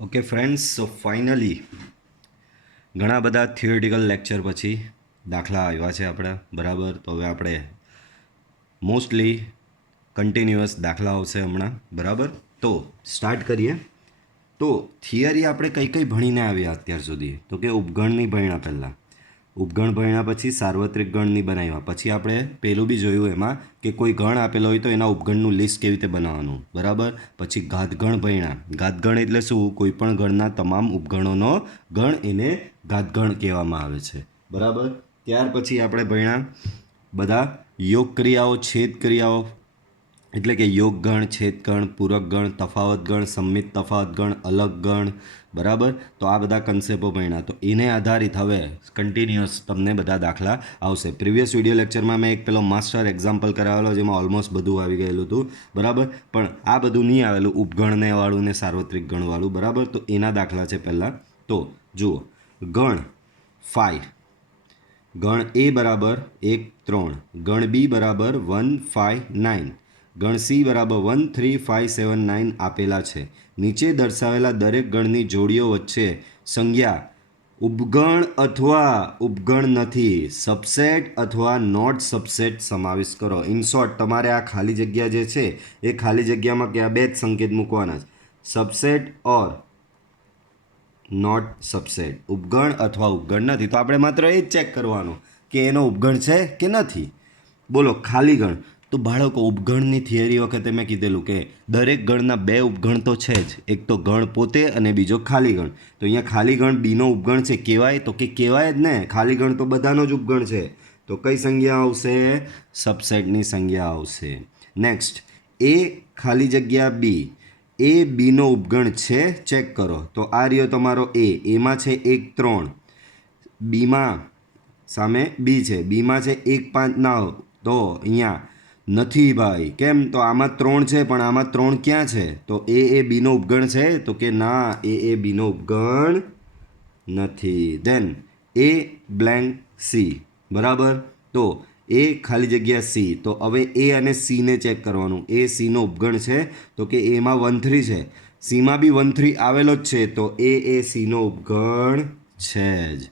Okay friends, so finally ઘણા બધા theoretical lecture પછી દાખલા આવ્યા છે આપણા, બરાબર. તો હવે આપણે મોસ્ટલી કન્ટિન્યુઅસ દાખલા આવશે હમણાં, બરાબર. તો સ્ટાર્ટ કરીએ. તો થિયરી આપણે કઈ કઈ ભણીને આવ્યા અત્યાર સુધી? તો કે ઉપગણની ભણ્યા પહેલાં, ઉપગણ ભણ્યા પછી સાર્વત્રિક ગણની બનાવ્યા, પછી આપણે પેલું બી જોયું એમાં કે કોઈ ગણ આપેલો હોય તો એના ઉપગણનું લિસ્ટ કેવી રીતે બનાવવાનું, બરાબર. પછી ઘાતગણ ભણ્યા. ઘાતગણ એટલે શું? કોઈ પણ ગણના તમામ ઉપગણોનો ગણ, એને ઘાતગણ કહેવામાં આવે છે, બરાબર. ત્યાર પછી આપણે ભણ્યા બધા યોગ ક્રિયાઓ, છેદ ક્રિયાઓ, એટલે કે યોગ ગણ, છેદ ગણ, પૂરક ગણ, તફાવત ગણ, સંમિત તફાવત ગણ, અલગ ગણ, બરાબર. તો આ બધા કન્સેપ્ટો ભણ્યા. તો એને આધારિત હવે કન્ટિન્યુઅસ તમને બધા દાખલા આવશે. પ્રીવિયસ વિડીયો લેક્ચરમાં મેં એક પેલો માસ્ટર એક્ઝામ્પલ કરાવેલો, જેમાં ઓલમોસ્ટ બધું આવી ગયેલું હતું, બરાબર. પણ આ બધું નહીં આવેલું, ઉપગણને વાળું ને સાર્વત્રિક ગણવાળું, બરાબર. તો એના દાખલા છે પહેલાં. તો જુઓ, ગણ 5, ગણ એ બરાબર 1 3, ગણ બી બરાબર 1 5 9, ગણ સી બરાબર 1 3 5 7 9 આપેલા છે. નીચે દર્શાવેલા દરેક ગણની જોડીઓ વચ્ચે સંજ્ઞા ઉપગણ અથવા ઉપગણ નથી, સબસેટ અથવા નોટ સબસેટ સમાવેશ કરો. ઇન શોર્ટ, તમારે આ ખાલી જગ્યા જે છે એ ખાલી જગ્યામાં ક્યાં બે જ સંકેત મૂકવાના છે, સબસેટ ઓર નોટ સબસેટ. ઉપગણ અથવા ઉપગણ નથી. તો આપણે માત્ર એ જ ચેક કરવાનું કે એનો ઉપગણ છે કે નથી. બોલો, ખાલી ગણ. તો બાળકો, ઉપગણની થિયરી વખતે મેં કીધેલું કે દરેક ગણના બે ઉપગણ તો છે જ, એક તો ગણ પોતે અને બીજો ખાલી ગણ. તો અહીંયા ખાલી ગણ બીનો ઉપગણ છે, કહેવાય? તો કે કહેવાય જ ને, ખાલી ગણ તો બધાનો જ ઉપગણ છે. તો કઈ સંજ્ઞા આવશે? સબસેટની સંજ્ઞા આવશે. નેક્સ્ટ, એ ખાલી જગ્યા બી, એ બીનો ઉપગણ છે, ચેક કરો. તો આ રહ્યો તમારો એ, એમાં છે 1 3, બીમાં સામે બી છે, બીમાં છે 1 5 9. તો અહીંયા નથી ભાઈ. કેમ? તો આમાં 3 છે, પણ આમાં 3 ક્યાં છે? તો એ બીનો ઉપગણ છે? તો કે ના, એ બીનો ઉપગણ નથી. દેન એ બ્લેન્ક સી, બરાબર. તો એ ખાલી જગ્યા સી. તો હવે એ અને સીને ચેક કરવાનું. એ સીનો ઉપગણ છે? તો કે એમાં 1 3 છે, સીમાં બી 1 3 આવેલો જ છે, તો એ સીનો ઉપગણ છે જ.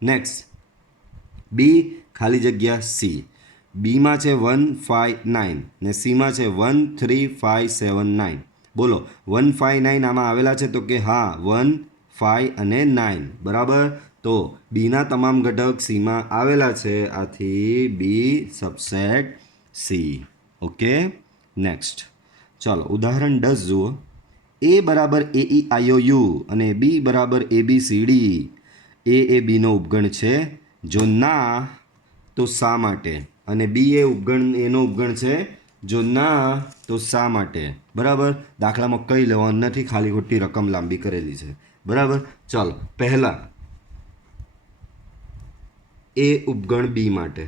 નેક્સ્ટ, બી ખાલી જગ્યા સી, બીમાં છે 1 5 9 ને સીમાં છે 1 3 5 7 9. બોલો, 1 5 9 આમાં આવેલા છે? તો કે હા, 1 5 અને 9, બરાબર. તો બીના તમામ ઘટક સીમાં આવેલા છે, આથી બી સબસેટ સી. ઓકે, નેક્સ્ટ ચાલો ઉદાહરણ 10 જુઓ. એ બરાબર એ ઈ આઈ યુ અને બી બરાબર એ બી સી ડી. એ બીનો ઉપગણ છે? જો ના, તો શા માટે? અને બી એ ઉપગણ, એનો ઉપગણ છે? જો ના, તો શા માટે? બરાબર. દાખલામાં કંઈ લેવાનું નથી, ખાલી ખોટી રકમ લાંબી કરેલી છે, બરાબર. ચાલો, પહેલાં એ ઉપગણ બી માટે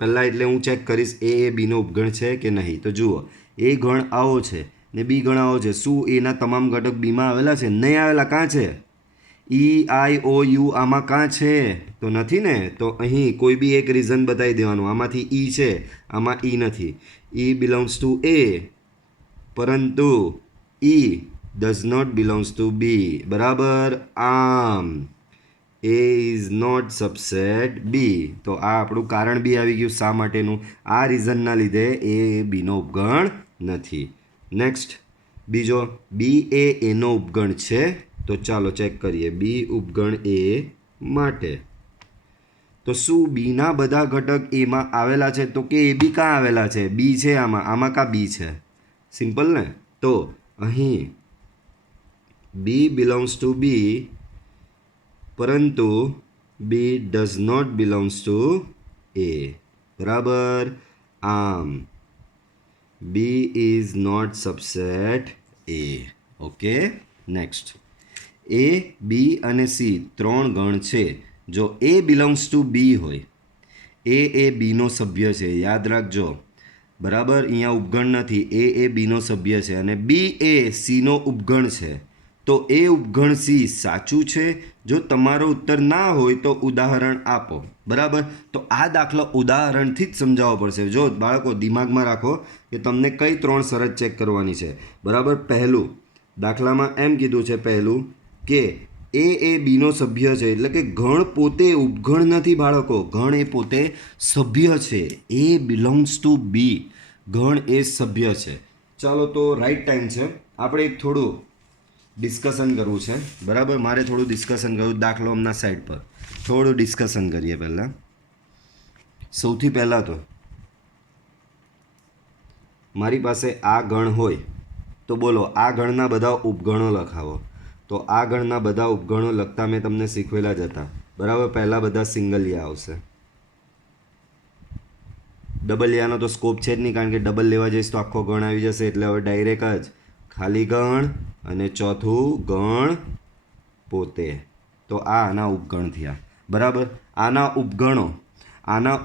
પહેલાં, એટલે હું ચેક કરીશ એ બીનો ઉપગણ છે કે નહીં. તો જુઓ, એ ગણ આવો છે ને બી ગણ આવો છે. શું એના તમામ ઘટક બીમાં આવેલા છે? નહીં આવેલા. કાં છે? ઈ આઈ ઓ યુ આમાં કાં છે? તો નથી ને. તો અહીં કોઈ બી એક રીઝન બતાવી દેવાનું. આમાંથી ઈ છે, આમાં ઈ નથી. ઈ બિલોંગ્સ ટુ એ, પરંતુ ઈ ડઝ નોટ બિલોંગ્સ ટુ બી, બરાબર. આમ એ ઇઝ નોટ સબસેટ બી. તો આ આપણું કારણ બી આવી ગયું શા માટેનું. આ રીઝનના લીધે એ બીનો ઉપગણ નથી. નેક્સ્ટ, બીજો, બી એ એનો ઉપગણ છે? તો ચાલો ચેક કરીએ. બી ઉપગણ એ માટે તો શું બીના બધા ઘટક એમાં આવેલા છે? તો કે એ બી કાં આવેલા છે? બી છે આમાં, આમાં કાં બી છે? સિમ્પલ ને. તો અહીં બી બિલોંગ્સ ટુ બી, પરંતુ B does not belongs to A, બરાબર. આમ B is not subset A. Okay, next, A B અને સી 3 ગણ છે. જો એ બિલોંગ્સ ટુ બી હોય, એ બીનો સભ્ય છે, યાદ રાખજો, બરાબર. અહીંયા ઉપગણ નથી, એ બીનો સભ્ય છે અને બી એ સીનો ઉપગણ છે, તો એ ઉપગણ સી સાચું છે? જો તમારો ઉત્તર ના હોય તો ઉદાહરણ આપો, બરાબર. તો આ દાખલો ઉદાહરણથી જ સમજાવવો પડશે. જો બાળકો, દિમાગમાં રાખો કે તમને કઈ 3 શરત ચેક કરવાની છે, બરાબર. પહેલું, દાખલામાં એમ કીધું છે પહેલું કે એ બીનો સભ્ય છે, એટલે કે ગણ પોતે ઉપગણ નથી બાળકો, ગણ એ પોતે સભ્ય છે. એ બિલોંગ્સ ટુ બી, ગણ એ સભ્ય છે. ચાલો તો રાઈટ ટાઈમ છે, આપણે એક થોડું ડિસ્કશન કરવું છે, બરાબર. મારે થોડું ડિસ્કશન કરવું, દાખલો હમણાં સાઈડ પર થોડું ડિસ્કશન કરીએ. પહેલાં સૌથી પહેલાં તો મારી પાસે આ ગણ હોય તો બોલો આ ગણના બધા ઉપગણો લખાવો. તો આ ગણના બધા ઉપગણો લખતા મેં તમને શીખવેલા જ હતા, બરાબર. પહેલાં બધા સિંગલિયા આવશે, ડબલિયાનો તો સ્કોપ છે જ નહીં, કારણ કે ડબલ લેવા જઈશ તો આખો ગણ આવી જશે. એટલે હવે ડાયરેક્ટ જ ખાલી ગણ અને ચોથું ગણ પોતે. તો આ આના ઉપગણ થયા, બરાબર. આના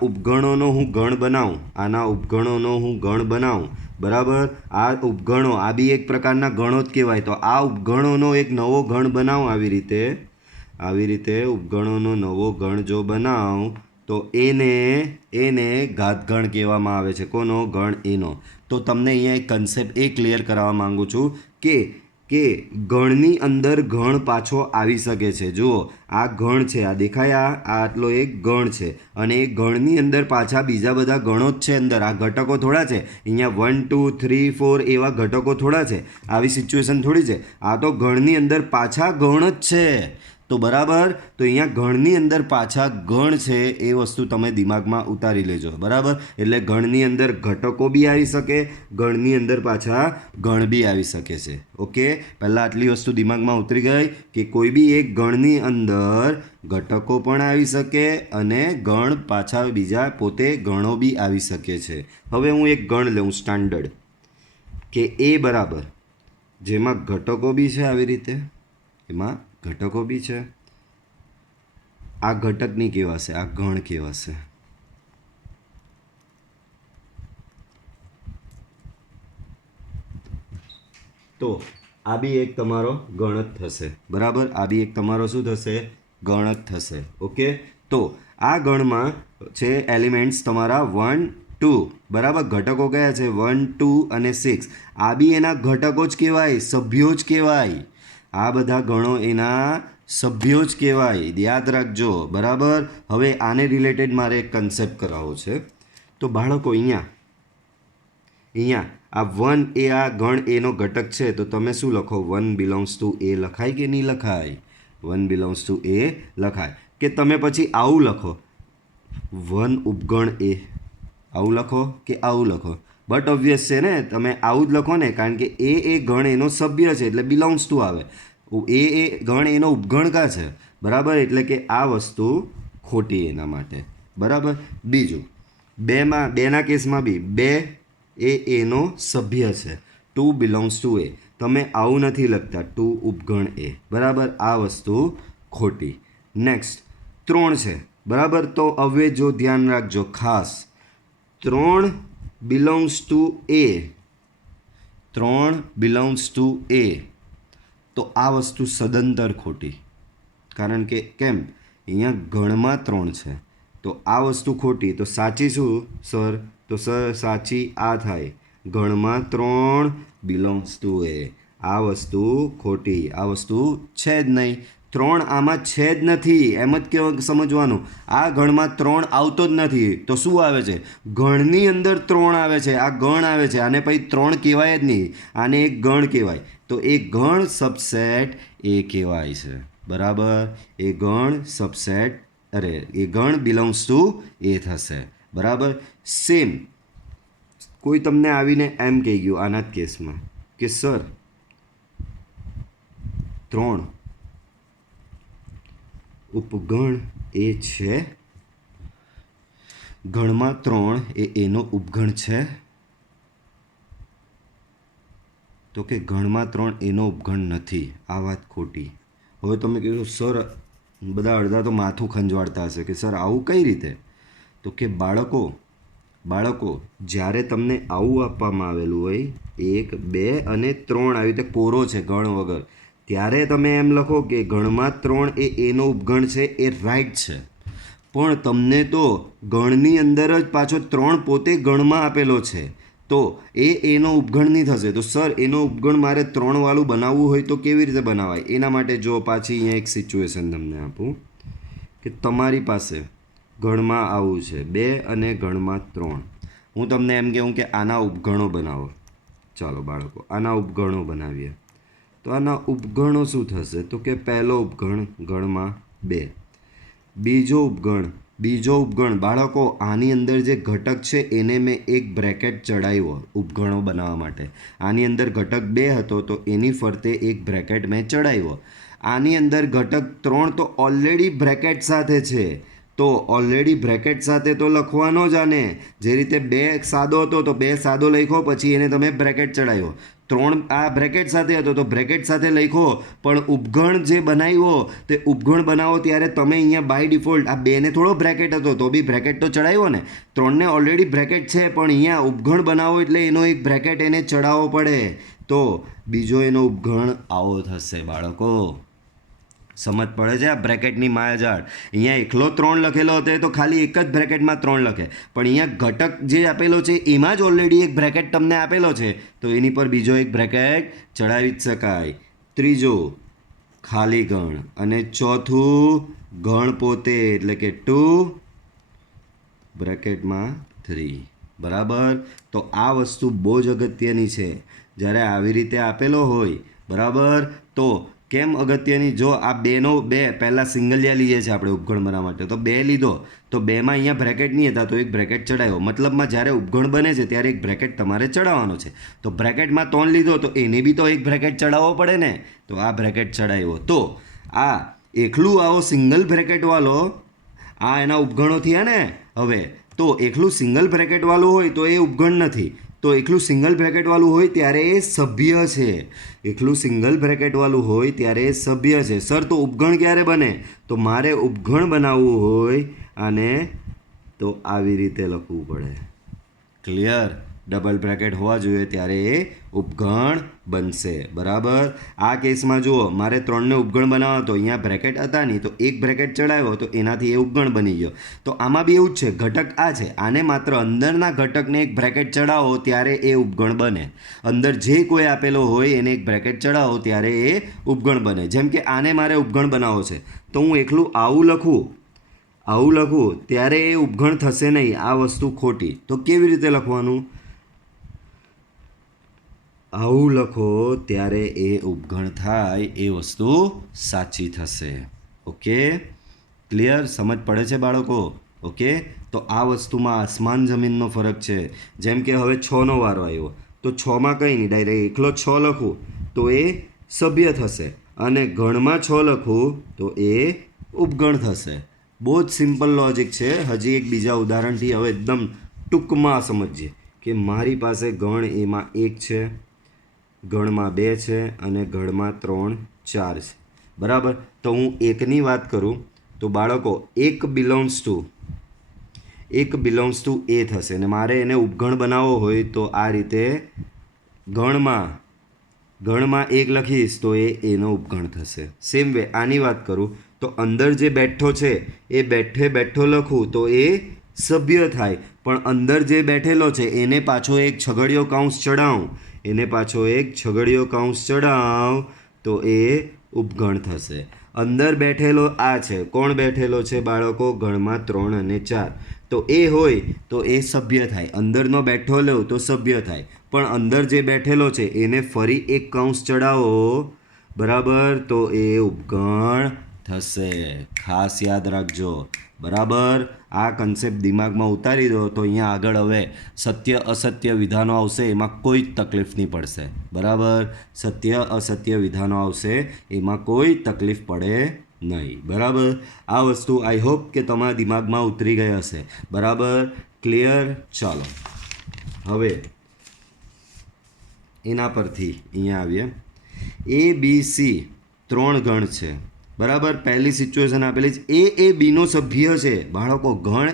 ઉપગણોનો હું ગણ બનાવું, આના ઉપગણોનો હું ગણ બનાવું, બરાબર. આ ઉપગણો, આ બી એક પ્રકારના ગણો જ કહેવાય. તો આ ઉપગણોનો એક નવો ગણ બનાવું, આવી રીતે ઉપગણોનો નવો ગણ જો બનાવું તો એને ઘાતગણ કહેવામાં આવે છે. કોનો? ગણ એનો. તો તમને અહીંયા એક કન્સેપ્ટ એ ક્લિયર કરાવવા માગું છું કે ગણની અંદર ગણ પાછો આવી શકે છે. જુઓ આ ગણ છે, આ દેખાય, આ આટલો એક ગણ છે, અને એ ગણની અંદર પાછા બીજા બધા ગણો જ છે અંદર. આ ઘટકો થોડા છે અહીંયા 1 2 3 4 એવા ઘટકો થોડા છે, આવી સિચ્યુએશન થોડી છે. આ તો ગણની અંદર પાછા ગણ જ છે. તો બરાબર, તો અહીંયા ગણની અંદર પાછા ગણ છે, એ વસ્તુ તમે દિમાગમાં ઉતારી લેજો, બરાબર. એટલે ગણની અંદર ઘટકો બી આવી શકે, ગણની અંદર પાછા ગણ બી આવી શકે છે. ઓકે, પહેલાં આટલી વસ્તુ દિમાગમાં ઉતરી ગઈ કે કોઈ બી એક ગણની અંદર ઘટકો પણ આવી શકે અને ગણ પાછા બીજા પોતે ગણો બી આવી શકે છે. હવે હું એક ગણ લઉં સ્ટાન્ડર્ડ કે એ બરાબર, જેમાં ઘટકો બી છે, આવી રીતે એમાં ઘટકો બી છે. આ ઘટક નહીં કહેવાશે, આ ગણ કહેવાશે. તો આ બી એક તમારો ગણ જ થશે, બરાબર. આ બી એક તમારો શું થશે? ગણ જ થશે. ઓકે, તો આ ગણમાં છે એલિમેન્ટ્સ તમારા 1 2, બરાબર. ઘટકો કયા છે? 1 2 અને 6. આ બી એના ઘટકો જ કહેવાય, સભ્યો જ કહેવાય. આ બધા ગણો એના સભ્યો જ કહેવાય, યાદ રાખજો, બરાબર. હવે આને રિલેટેડ મારે એક કન્સેપ્ટ કરાવવો છે. તો બાળકો અહીંયા આ 1 એ આ ગણ એનો ઘટક છે, તો તમે શું લખો? 1 બિલોંગ્સ ટુ એ લખાય કે નહીં લખાય? 1 બિલોંગ્સ ટુ એ લખાય. કે તમે પછી આવું લખો 1 ઉપગણ એ, આવું લખો કે આવું લખો? બટ ઓબ્વિયસ છે ને, તમે આવું જ લખો ને, કારણ કે એ ગણ એનો સભ્ય છે એટલે બિલોંગ્સ ટુ આવે. એ ગણ એનો ઉપગણ કા છે, બરાબર. એટલે કે આ વસ્તુ ખોટી એના માટે, બરાબર. બીજું બેના કેસમાં બી 2 એ એનો સભ્ય છે, 2 બિલોંગ્સ ટુ એ. તમે આવું નથી લખતા 2 ઉપગણ એ, બરાબર. આ વસ્તુ ખોટી. નેક્સ્ટ 3 છે, બરાબર. તો હવે જો ધ્યાન રાખજો ખાસ, 3 belongs to A, 3 belongs to A. તો આ વસ્તુ સદંતર ખોટી, કારણ કે કેમ? અહીંયા ગણમાં 3 છે, તો આ વસ્તુ ખોટી. તો સાચી શું સર? તો સર સાચી આ થાય, ગણમાં 3 બિલોંગ્સ ટુ એ. આ વસ્તુ ખોટી, આ વસ્તુ છે જ નહીં. 3 આમાં છે જ નથી, એમ જ સમજવાનું. આ ગણમાં 3 આવતો જ નથી, તો શું આવે છે? ગણની અંદર 3 આવે છે, આ ગણ આવે છે. આને પછી 3 કહેવાય જ નહીં, આને એક ગણ કહેવાય. તો એ ગણ સબસેટ એ કહેવાય છે, બરાબર. એ ગણ સબસેટ, એ ગણ બિલોંગ્સ ટુ એ થશે, બરાબર. સેમ કોઈ તમને આવીને એમ કહી ગયું આના જ કેસમાં કે સર 3 ઉપગણ એ છે, ગણમાં 3 એ એનો ઉપગણ છે, તો કે ગણમાં 3 એનો ઉપગણ નથી. આ વાત ખોટી. હવે તમે કહેશો સર, બધા અડધા તો માથું ખંજવાળતા હશે કે સર આવું કઈ રીતે? તો કે બાળકો જ્યારે તમને આવું આપવામાં આવેલું હોય 1 2 અને 3 આવી રીતે કોરો છે ગણ વગર, ત્યારે તમે એમ લખો કે ગણમાં 3 એ એનો ઉપગણ છે, એ રાઈટ છે. પણ તમને તો ગણની અંદર જ પાછો 3 પોતે ગણમાં આપેલો છે, તો એનો ઉપગણ નહીં થશે. તો સર એનો ઉપગણ મારે 3 વાળું બનાવવું હોય તો કેવી રીતે બનાવાય? એના માટે જો પાછી અહીંયા એક સિચ્યુએશન તમને આપું કે તમારી પાસે ગણમાં આવું છે 2 અને ગણમાં 3. હું તમને એમ કહું કે આના ઉપગણો બનાવો. ચાલો બાળકો આના ઉપગણો બનાવીએ. તો આના ઉપગણો શું થશે? તો કે પહેલો ઉપગણ ગણમાં 2, બીજો ઉપગણ બાળકો આની અંદર જે ઘટક છે એને મેં એક બ્રેકેટ ચડાવ્યો ઉપગણો બનાવવા માટે. આની અંદર ઘટક 2 હતો તો એની ફરતે એક બ્રેકેટ મેં ચડાવ્યો. આની અંદર ઘટક 3 તો ઓલરેડી બ્રેકેટ સાથે છે, તો ઓલરેડી બ્રેકેટ સાથે તો લખવાનો જ આને. જે રીતે 2 સાદો હતો તો 2 સાદો લખ્યો, પછી એને તમે બ્રેકેટ ચડાવ્યો. 3 આ બ્રેકેટ સાથે હતો તો બ્રેકેટ સાથે લખ્યો, પણ ઉપગણ જે બનાવ્યો તે ઉપગણ બનાવો ત્યારે તમે અહીંયા બાય ડિફોલ્ટ આ 2ને થોડો બ્રેકેટ હતો તો બી બ્રેકેટ તો ચડાવ્યો ને. 3ને ઓલરેડી બ્રેકેટ છે, પણ અહીંયા ઉપગણ બનાવો એટલે એનો એક બ્રેકેટ એને ચડાવવો પડે. તો બીજો એનો ઉપગણ આવો થશે બાળકો. સમજ પડે છે? આ બ્રેકેટની માયાજાળ. અહીંયા એકલો 3 લખેલો હતો તો ખાલી એક જ બ્રેકેટમાં 3 લખે, પણ અહીંયા ઘટક જે આપેલો છે એમાં જ ઓલરેડી એક બ્રેકેટ તમને આપેલો છે, તો એની પર બીજો એક બ્રેકેટ ચડાવી જ શકાય. ત્રીજો ખાલી ગણ, અને ચોથું ગણ પોતે એટલે કે 2 બ્રેકેટમાં 3. બરાબર? તો આ વસ્તુ બહુ જ અગત્યની છે. જ્યારે આવી રીતે આપેલો હોય બરાબર, તો કેમ અગત્યની? જો આ 2 પહેલાં સિંગલિયા લઈએ છીએ આપણે ઉપગણ બનાવવા માટે, તો 2 લીધો તો 2માં અહીંયા બ્રેકેટ નહીં હતા તો એક બ્રેકેટ ચડાવ્યો. મતલબમાં જ્યારે ઉપગણ બને છે ત્યારે એક બ્રેકેટ તમારે ચડાવવાનો છે. તો બ્રેકેટમાં 3 લીધો તો એને બી તો એક બ્રેકેટ ચડાવવો પડે ને, તો આ બ્રેકેટ ચડાવ્યો. તો આ એકલું આવો સિંગલ બ્રેકેટવાળો આ એના ઉપગણો થયા ને. હવે તો એકલું સિંગલ બ્રેકેટવાળું હોય તો એ ઉપગણ નથી, તો એકલું સિંગલ બ્રેકેટવાળું હોય ત્યારે એ સભ્ય છે. એકલું સિંગલ બ્રેકેટવાળું હોય ત્યારે એ સભ્ય છે. સર તો ઉપગણ ક્યારે બને? તો મારે ઉપગણ બનાવવું હોય આને તો આવી રીતે લખવું પડે. ક્લિયર? ડબલ બ્રેકેટ હોવા જોઈએ ત્યારે એ ઉપગણ બનશે. બરાબર? આ કેસમાં જુઓ મારે 3ને ઉપગણ બનાવવા તો અહીંયા બ્રેકેટ હતા નહીં, તો એક બ્રેકેટ ચડાવ્યો તો એનાથી એ ઉપગણ બની ગયો. તો આમાં બી એવું જ છે, ઘટક આ છે, આને માત્ર અંદરના ઘટકને એક બ્રેકેટ ચડાવો ત્યારે એ ઉપગણ બને. અંદર જે કોઈ આપેલો હોય એને એક બ્રેકેટ ચડાવો ત્યારે એ ઉપગણ બને. જેમ કે આને મારે ઉપગણ બનાવવો છે તો હું એકલું આવું લખું ત્યારે એ ઉપગણ થશે નહીં. આ વસ્તુ ખોટી. તો કેવી રીતે લખવાનું? આવું લખો ત્યારે એ ઉપગણ થાય, એ વસ્તુ સાચી થશે. ઓકે? ક્લિયર? સમજ પડે છે બાળકો? ઓકે? તો આ વસ્તુમાં આસમાન જમીનનો ફરક છે. જેમ કે હવે 6નો વારો આવ્યો તો 6માં કંઈ નહીં, ડાયરેક્ટ એકલો 6 લખું તો એ સભ્ય થશે, અને ગણમાં 6 લખું તો એ ઉપગણ થશે. બહુ જ સિમ્પલ લોજિક છે. હજી એક બીજા ઉદાહરણથી હવે એકદમ ટૂંકમાં સમજીએ કે મારી પાસે ગણ એમાં 1 છે, ગણમાં 2 છે અને ગણમાં 3 4 છે. બરાબર? તો હું એકની વાત કરું તો બાળકો એક બિલોંગ્સ ટુ એ થશે, અને મારે એને ઉપગણ બનાવવો હોય તો આ રીતે ગણમાં 1 લખીશ તો એનો ઉપગણ થશે. સેમ વે આની વાત કરું તો અંદર જે બેઠો છે એ બેઠો લખું તો એ સભ્ય થાય, પણ અંદર જે બેઠેલો છે એને પાછો એક છગડીયો કૌંસ ચડાવ તો એ ઉપગણ થશે. અંદર બેઠેલો આ છે, કોણ બેઠેલો છે બાળકો? ગણમાં 3 અને 4. તો એ હોય તો એ સભ્ય થાય. અંદરનો બેઠો લો તો સભ્ય થાય, પણ અંદર જે બેઠેલો છે એને ફરી એક કૌંસ ચડાવો બરાબર, તો એ ઉપગણ થશે. ખાસ યાદ રાખજો. બરાબર? આ કન્સેપ્ટ દિમાગમાં ઉતારી દો તો અહીંયા આગળ હવે સત્ય અસત્ય વિધાનો આવશે એમાં કોઈ જ તકલીફ નહીં પડશે. બરાબર? સત્ય અસત્ય વિધાનો આવશે એમાં કોઈ તકલીફ પડે નહીં. બરાબર? આ વસ્તુ આઈ હોપ કે તમારા દિમાગમાં ઉતરી ગઈ હશે. બરાબર? ક્લિયર? ચાલો હવે એના પરથી અહીંયા આવીએ. ABC 3 ગણ છે. બરાબર? પહેલી સિચ્યુએશન આપેલી છે એ બીનો સભ્ય છે. બાળકો ગણ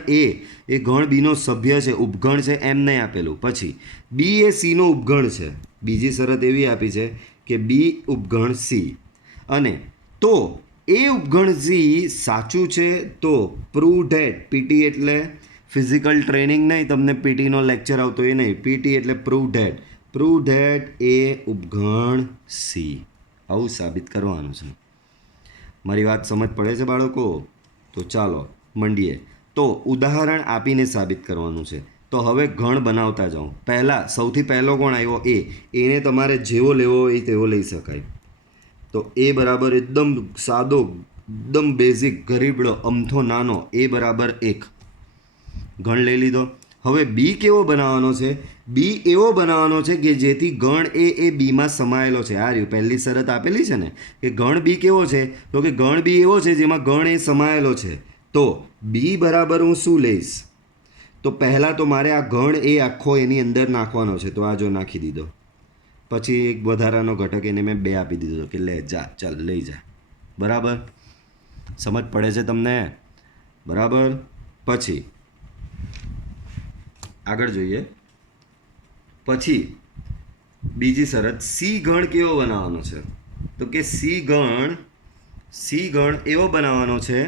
એ ગણ બીનો સભ્ય છે, ઉપગણ છે એમ નહીં આપેલું. પછી બી એ સીનો ઉપગણ છે. બીજી શરત એવી આપી છે કે બી ઉપગણ સી, અને તો એ ઉપગણ સી સાચું છે તો પ્રૂવ ધેટ, પીટી એટલે ફિઝિકલ ટ્રેનિંગ નહીં, તમને પીટીનો લેક્ચર આવતો એ નહીં. પીટી એટલે પ્રૂવ ધેટ એ ઉપગણ સી. આવું સાબિત કરવાનું છે. મારી વાત સમજ પડે છે બાળકો? તો ચાલો મંડીએ. તો ઉદાહરણ આપીને સાબિત કરવાનું છે. તો હવે ગણ બનાવતા જાઉં. સૌથી પહેલો કોણ આવ્યો? એને તમારે જેવો લેવો હોય તેવો લઈ શકાય. તો એ બરાબર એકદમ સાદો, એકદમ બેઝિક, ગરીબડો, અમથો નાનો, એ બરાબર 1 ગણ લઈ લીધો. હવે બી કેવો બનાવવાનો છે? બી એવો બનાવવાનો છે કે જેથી ગણ એ બીમાં સમાયેલો છે. આ રહ્યું, પહેલી શરત આપેલી છે ને કે ગણ બી કેવો છે? તો કે ગણ બી એવો છે જેમાં ગણ એ સમાયેલો છે. તો બી બરાબર હું શું લઈશ? તો પહેલાં તો મારે આ ગણ એ આખો એની અંદર નાખવાનો છે. તો આ જો નાખી દીધો. પછી એક વધારાનો ઘટક એને મેં 2 આપી દીધો કે લે જા, ચાલ લઈ જા. બરાબર? સમજ પડે છે તમને? બરાબર. પછી આગળ જોઈએ. પછી બીજી શરત, સી ગણ કેવો બનાવવાનો છે? તો કે સી ગણ એવો બનાવવાનો છે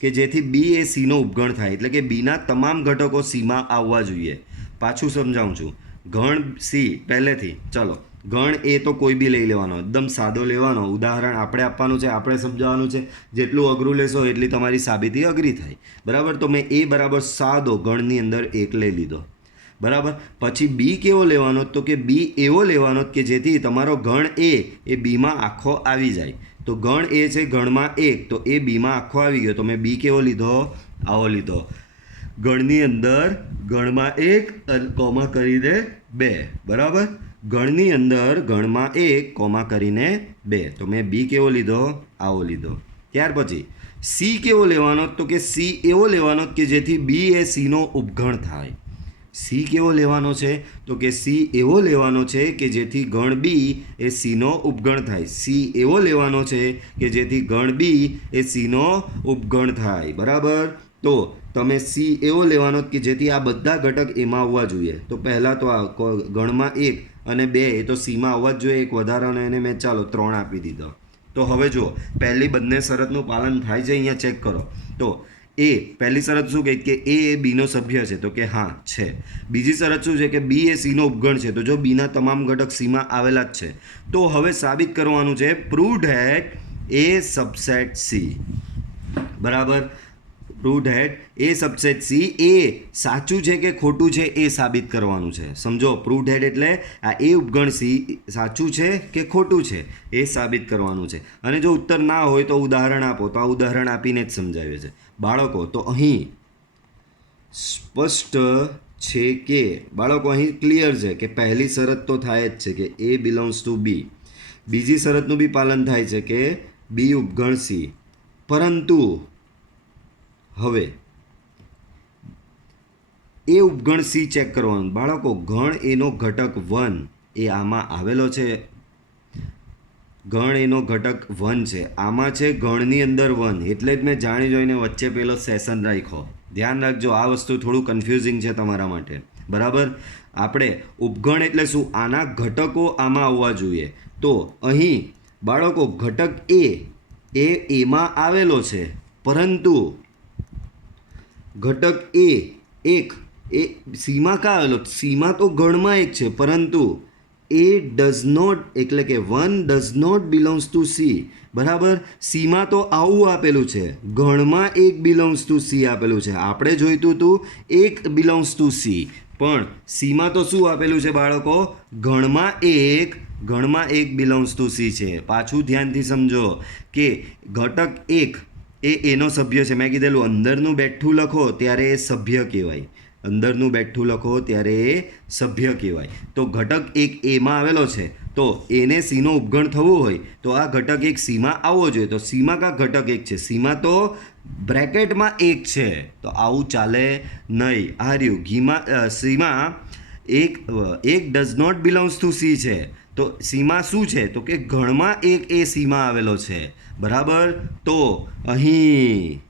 કે જેથી બી એ સીનો ઉપગણ થાય. એટલે કે બીના તમામ ઘટકો સીમાં આવવા જોઈએ. પાછું સમજાવું છું. ગણ સી પહેલેથી, ચલો ગણ એ તો કોઈ બી લઈ લેવાનો, એકદમ સાદો લેવાનો. ઉદાહરણ આપણે આપવાનું છે, આપણે સમજાવવાનું છે. જેટલું અઘરું લેશો એટલી તમારી સાબિતી અઘરી થાય. બરાબર? તો મેં એ બરાબર સાદો ગણની અંદર 1 લઈ લીધો. બરાબર. પછી બી કેવો લેવાનો? તો કે બી એવો લેવાનો કે જેથી તમારો ગણ એ બીમાં આખો આવી જાય. તો ગણ એ છે ગણમાં 1, તો એ બીમાં આખો આવી ગયો. તો મેં બી કેવો લીધો? આવો લીધો. ગણની અંદર ગણમાં 1 કોમા કરીને 2. બરાબર? ગણની અંદર ગણમાં 1 કોમા કરીને 2. તો મેં બી કેવો લીધો? આવો લીધો. ત્યાર પછી સી કેવો લેવાનો? તો કે સી એવો લેવાનો કે જેથી બી એ સીનો ઉપગણ થાય. સી કેવો લેવાનો છે? તો કે સી એવો લેવાનો છે કે જેથી ગણ બી એ સીનો ઉપગણ થાય. સી એવો લેવાનો છે કે જેથી ગણ બી એ સીનો ઉપગણ થાય. બરાબર? તો તમે સી એવો લેવાનો કે જેથી આ બધા ઘટક એમાં આવવા જોઈએ. તો પહેલાં તો આ ગણમાં 1 અને 2 એ તો સીમાં આવવા જ જોઈએ. એક વધારાનો એને મેં ચાલો 3 આપી દીધો. તો હવે જુઓ, પહેલી બંને શરતનું પાલન થાય છે? અહીંયા ચેક કરો. તો પહેલી શરત શું કહે કે એ બીનો સભ્ય છે? તો કે હા છે. બીજી શરત શું છે કે બી એ સીનો ઉપગણ છે? તો જો બીના તમામ ઘટક સીમાં આવેલા જ છે. તો હવે સાબિત કરવાનું છે prove that A subset C. બરાબર? Prove that A subset C એ સાચું છે કે ખોટું છે એ સાબિત કરવાનું છે. સમજો, પ્રૂવ ધેટ એટલે આ એ ઉપગણ સી સાચું છે કે ખોટું છે એ સાબિત કરવાનું છે. અને જો ઉત્તર ના હોય તો ઉદાહરણ આપો. તો આ ઉદાહરણ આપીને જ સમજાવ્યું છે બાળકો. તો અહીં સ્પષ્ટ છે કે બાળકો અહીં ક્લિયર છે કે પહેલી શરત તો થાય જ છે કે એ બિલોંગ્સ ટુ બી. બીજી શરતનું બી પાલન થાય છે કે બી ઉપગણ સી. પરંતુ હવે એ ઉપગણ સી ચેક કરવાનું. બાળકો, ગણ એનો ઘટક 1 એ આમાં આવેલો છે. ગણ એનો ઘટક 1 છે. આમાં છે ગણની અંદર 1. એટલે જ મેં જાણી જોઈને વચ્ચે પેલો સેશન રાખ્યો. ધ્યાન રાખજો, આ વસ્તુ થોડું કન્ફ્યુઝિંગ છે તમારા માટે. બરાબર? આપણે ઉપગણ એટલે શું? આના ઘટકો આમાં આવવા જોઈએ. તો અહીં બાળકો ઘટક એ એમાં આવેલો છે, પરંતુ ઘટક એ સીમાં કા આવેલો? સીમાં તો ગણમાં 1 છે, પરંતુ એ ડઝ નોટ, એટલે કે 1 does not belongs to C. બરાબર? સીમાં તો આવું આપેલું છે, ગણમાં 1 બિલોંગ્સ ટુ સી આપેલું છે. આપણે જોઈતું હતું 1 બિલોંગ્સ ટુ સી, પણ સીમાં તો શું આપેલું છે બાળકો? ગણમાં 1 બિલોંગ્સ ટુ સી છે. પાછું ધ્યાનથી સમજો કે ઘટક 1 એનો સભ્ય છે. મેં કીધેલું અંદરનું બેઠું લખો ત્યારે એ સભ્ય કહેવાય. અંદરનું બેઠું લખો ત્યારે એ સભ્ય કહેવાય. તો ઘટક 1 એમાં આવેલો છે, તો એને સીનો ઉપગણ થવું હોય તો આ ઘટક 1 સીમાં આવવો જોઈએ. તો સીમાં કા ઘટક 1 છે? સીમાં તો બ્રેકેટમાં 1 છે. તો આવું ચાલે નહીં. આ રહ્યું સીમાં 1 does not belongs to C છે. તો સીમાં શું છે? તો કે ગણમાં 1 એ સીમાં આવેલો છે. બરાબર? તો અહીં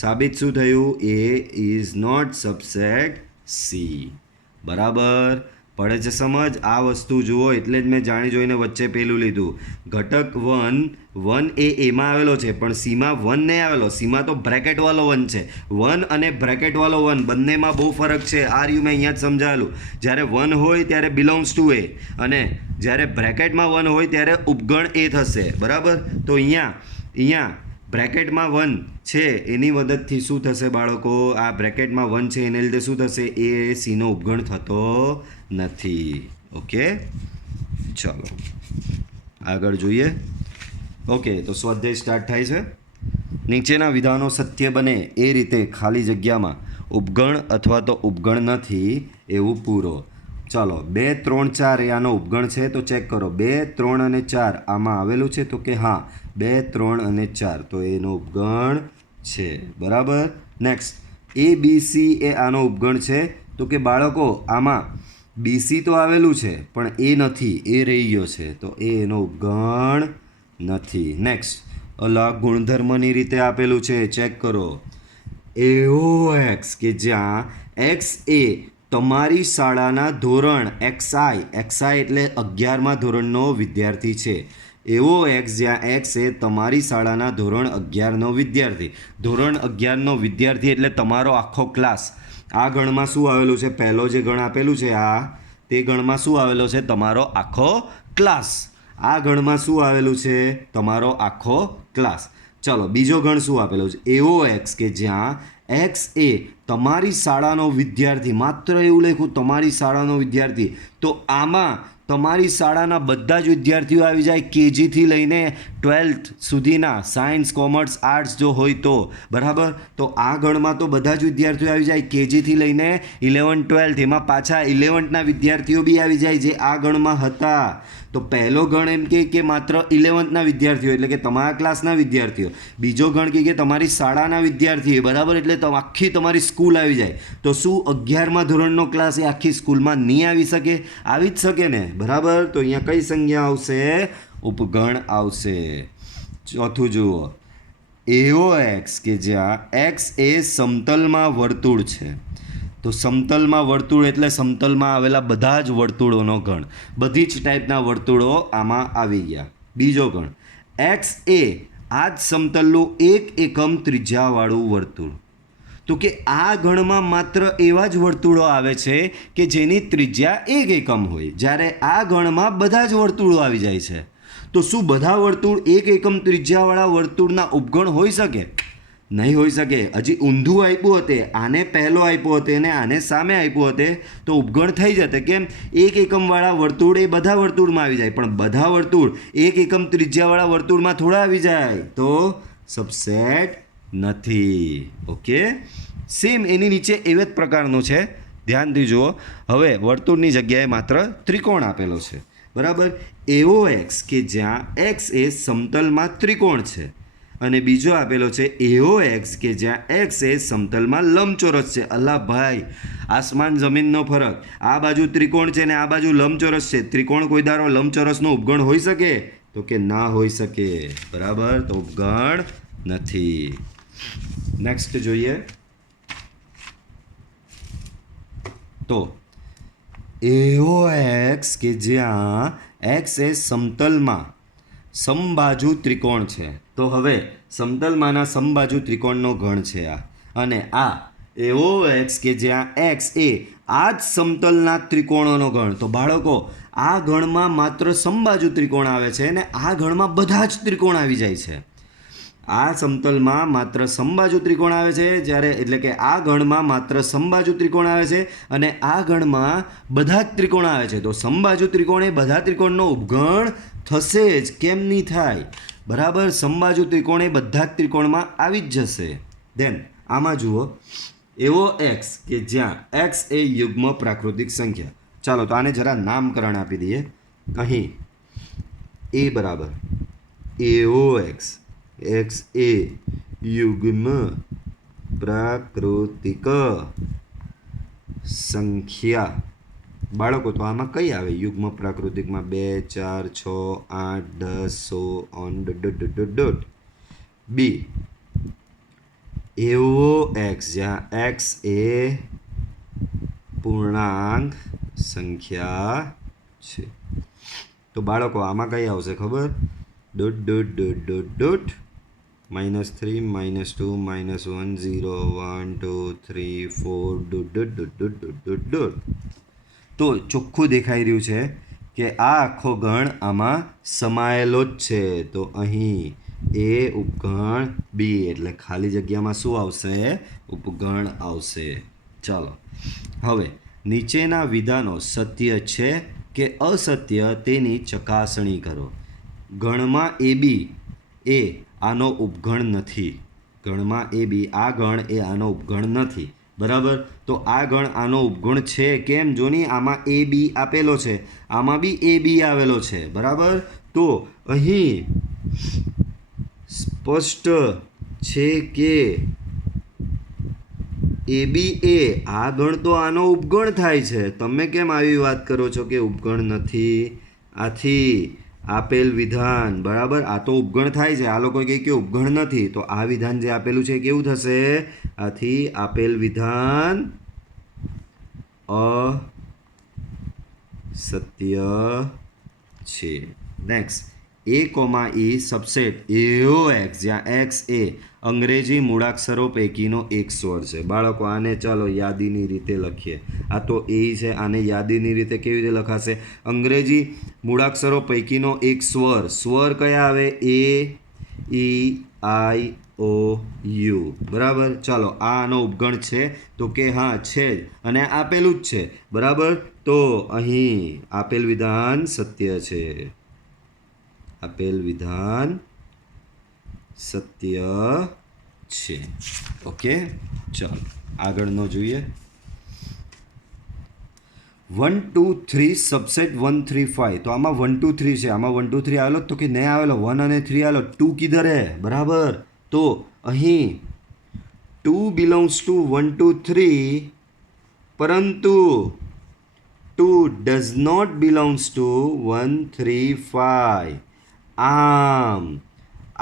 સાબિત શું થયું? એ ઇઝ નોટ સબસેટ સી. બરાબર? પડે છે સમજ? આ વસ્તુ જુઓ એટલે જ મેં જાણી જોઈને વચ્ચે પેલું લીધું. ઘટક વન એ એમાં આવેલો છે પણ સીમાં વન નહીં આવેલો. સીમાં તો બ્રેકેટવાળો વન છે. વન અને બ્રેકેટવાળો વન બંનેમાં બહુ ફરક છે. આ રહ્યું મેં અહીંયા જ સમજાવેલું. જ્યારે વન હોય ત્યારે બિલોંગ્સ ટુ એ, અને જ્યારે બ્રેકેટમાં વન હોય ત્યારે ઉપગણ એ થશે. બરાબર? તો અહીંયા બ્રેકેટમાં વન છે એની મદદથી શું થશે બાળકો? આ બ્રેકેટમાં વન છે એને લીધે શું થશે? એ સીનો ઉપગણ થતો નથી. ઓકે, ચાલો આગળ જોઈએ. ઓકે, તો સ્વાધ્યાય સ્ટાર્ટ થાય છે. નીચેના વિધાનો સત્ય બને એ રીતે ખાલી જગ્યામાં ઉપગણ અથવા તો ઉપગણ નથી એવું પૂરો. ચાલો, 2, 3, 4 એ આનો ઉપગણ છે તો ચેક કરો. 2, 3 અને 4 આમાં આવેલું છે તો કે હા 2, 3 અને 4 તો એનો ઉપગણ છે. બરાબર? નેક્સ્ટ, ABC એ આનો ઉપગણ છે તો કે બાળકો આમાં BC તો આવેલું છે પણ એ નથી, એ રહી ગયો છે તો એ એનો ઉપગણ નથી. નેક્સ્ટ, અલગ ગુણધર્મની રીતે આપેલું છે, ચેક કરો. એવો એક્સ કે જ્યાં એક્સ એ તમારી શાળાના ધોરણ XI એટલે 11મા ધોરણનો વિદ્યાર્થી છે. એવો એક્સ જ્યાં એક્સ એ તમારી શાળાના ધોરણ 11નો વિદ્યાર્થી. ધોરણ 11નો વિદ્યાર્થી એટલે તમારો આખો ક્લાસ. આ ગણમાં શું આવેલું છે? પહેલો જે ગણ આપેલું છે તે ગણમાં શું આવેલો છે? તમારો આખો ક્લાસ. આ ગણમાં શું આવેલું છે? તમારો આખો ક્લાસ. ચલો, બીજો ગણ શું આપેલો છે? એવો એક્સ કે જ્યાં એક્સ એ તમારી શાળાનો વિદ્યાર્થી. માત્ર એવું લખ્યું તમારી શાળાનો વિદ્યાર્થી. તો આમાં તમારી શાળાના બધા જ વિદ્યાર્થીઓ આવી જાય, કેજીથી લઈને 12th સુધીના, સાયન્સ, કોમર્સ, આર્ટ્સ જો હોય તો. બરાબર? તો આ ગણમાં તો બધા જ વિદ્યાર્થીઓ આવી જાય, કેજીથી લઈને 11, 12. એમાં પાછા 11thના વિદ્યાર્થીઓ બી આવી જાય જે આ ગણમાં હતા. તો પહેલો ગણ એમ કે માત્ર 11thના વિદ્યાર્થીઓ એટલે કે તમારા ક્લાસના વિદ્યાર્થીઓ. બીજો ગણ કે તમારી શાળાના વિદ્યાર્થીઓ. બરાબર? એટલે આખી તમારી સ્કૂલ આવી જાય. તો શું 11મા ધોરણનો ક્લાસ એ આખી સ્કૂલમાં નહીં આવી શકે? આવી જ શકે ને. બરાબર? તો અહીંયા કઈ સંજ્ઞા આવશે? ઉપગણ આવશે. ચોથું જુઓ. એવો એક્સ કે જ્યાં એક્સ એ સમતલમાં વર્તુળ છે. તો સમતલમાં વર્તુળ એટલે સમતલમાં આવેલા બધા જ વર્તુળોનો ગણ. બધી જ ટાઈપના વર્તુળો આમાં આવી ગયા. બીજો ગણ, એક્સ એ આ જ સમતલનું 1 એકમ ત્રિજ્યાવાળું વર્તુળ. તો કે આ ગણમાં માત્ર એવા જ વર્તુળો આવે છે કે જેની ત્રિજ્યા 1 એકમ હોય, જ્યારે આ ગણમાં બધા જ વર્તુળો આવી જાય છે. તો શું બધા વર્તુળ 1 એકમ ત્રિજ્યાવાળા વર્તુળના ઉપગણ હોઈ શકે? નહીં હોઈ શકે. હજી ઊંધું આપ્યું હતે, આને પહેલો આપ્યો હતે અને આને સામે આપ્યો હતે તો ઉપગણ થઈ જતે. કેમ? 1 એકમવાળા વર્તુળ એ બધા વર્તુળમાં આવી જાય, પણ બધા વર્તુળ 1 એકમ ત્રિજ્યાવાળા વર્તુળમાં થોડા આવી જાય, તો સબસેટ નથી. ઓકે, સેમ એની નીચે એવા જ પ્રકારનું છે, ધ્યાનથી જુઓ. હવે વર્તુળની જગ્યાએ માત્ર ત્રિકોણ આપેલો છે. બરાબર? એવો એક્સ કે જ્યાં એક્સ એ સમતલમાં ત્રિકોણ છે. અને બીજો આપેલો છે એવો એક્સ કે જ્યાં એક્સ એ સમતલમાં લંબચોરસ છે. અલ્લા ભાઈ, આસમાન જમીનનો ફરક. આ બાજુ ત્રિકોણ છે ને આ બાજુ લંબચોરસ છે. ત્રિકોણ કોઈ દારો લંબચોરસનો ઉપગણ હોઈ શકે? તો કે ના હોઈ શકે. બરાબર? તો ઉપગણ નથી. નેક્સ્ટ જોઈએ. તો એવો એક્સ કે જ્યાં એક્સ એ સમતલમાં સમબાજુ ત્રિકોણ છે. તો હવે સમતલમાંના સમબાજુ ત્રિકોણનો ગણ છે આ. અને આ એવો એક્સ કે જ્યાં એક્સ એ આ જ સમતલના ત્રિકોણોનો ગણ. તો બાળકો, આ ગણમાં માત્ર સમબાજુ ત્રિકોણ આવે છે અને આ ગણમાં બધા જ ત્રિકોણ આવી જાય છે. આ સમતલમાં માત્ર સમબાજુ ત્રિકોણ આવે છે, જ્યારે એટલે કે આ ગણમાં માત્ર સમબાજુ ત્રિકોણ આવે છે અને આ ગણમાં બધા જ ત્રિકોણ આવે છે. તો સમબાજુ ત્રિકોણ એ બધા ત્રિકોણનો ઉપગણ થશે જ, કેમ નહીં થાય? બરાબર? સમબાજુ ત્રિકોણ એ બધા જ ત્રિકોણમાં આવી જ જશે. ધેન આમાં જુઓ, એવો એક્સ કે જ્યાં એક્સ એ યુગ્મ પ્રાકૃતિક સંખ્યા. ચાલો, તો આને જરા નામકરણ આપી દઈએ. અહીં એ બરાબર એવો એક્સ, એક્સ એ યુગ્મ પ્રાકૃતિક સંખ્યા. બાળકો, તો આમાં કઈ આવે યુગ્મ પ્રાકૃતિકમાં? 2, 4, 6, 8, 10, 100 ઓન ડોટ. બી એવો એક્સ જ્યાં એક્સ એ પૂર્ણાંક સંખ્યા છે. તો બાળકો આમાં કઈ આવશે ખબર? Dot dot dot dot dot -3 -2 -1 0 1 2 3 4 dot dot dot dot dot dot dot. તો ચોખ્ખું દેખાઈ રહ્યું છે કે આ આખો ગણ આમાં સમાયેલો જ છે. તો અહીં એ ઉપગણ બી એટલે ખાલી જગ્યામાં શું આવશે? ઉપગણ આવશે. ચાલો હવે નીચેના વિધાનો સત્ય છે કે અસત્ય તેની ચકાસણી કરો. ગણમાં એ બી એ આનો ઉપગણ નથી. ગણમાં એ બી આ ગણ એ આનો ઉપગણ નથી. બરાબર. તો આ ગણ આનો ઉપગણ છે કેમ? જોની આમાં એ બી આપેલો છે, આમાં બી એ બી આવેલો છે. બરાબર. તો અહીં સ્પષ્ટ છે કે એ બી એ આ ગણ તો આનો ઉપગણ થાય છે. તમે કેમ આવી વાત કરો છો કે ઉપગણ નથી? આથી આપેલ વિધાન બરાબર આ તો ઉપગણ થાય છે, આ લોકો કહે કે ઉપગણ નથી, તો આ વિધાન જે આપેલું છે કેવું થશે? આથી આપેલ વિધાન અસત્ય છે. નેક્સ્ટ, એ કોમા ઈ સબસેટ એવો એક્સ જ્યાં એક્સ એ અંગ્રેજી મૂળાક્ષરો પૈકીનો એક સ્વર છે. બાળકો આને ચાલો યાદીની રીતે લખીએ. આ તો એ છે, આને યાદીની રીતે કેવી રીતે લખાશે? અંગ્રેજી મૂળાક્ષરો પૈકીનો એક સ્વર. સ્વર કયા આવે? એ, ઈ, આઈ, ઓ, યુ. બરાબર. ચાલો આ આનો ઉપગણ છે તો કે હા છે જ અને આપેલું જ છે. બરાબર. તો અહીં આપેલ વિધાન સત્ય છે. આપેલ વિધાન સત્ય છે. ઓકે. ચાલો આગળનો જોઈએ. 1 2 3 સબસેટ 1 3 5. તો આમાં 1 2 3 છે, આમાં 1 2 3 આવેલો તો કે નહીં આવેલો. 1 અને 3 આવેલો. 2 કિધર હે? બરાબર. તો અહીં 2 બિલોંગ્સ ટુ 1 2 3 પરંતુ 2 ડઝ નોટ બિલોંગ્સ ટુ 1 3 5. આમ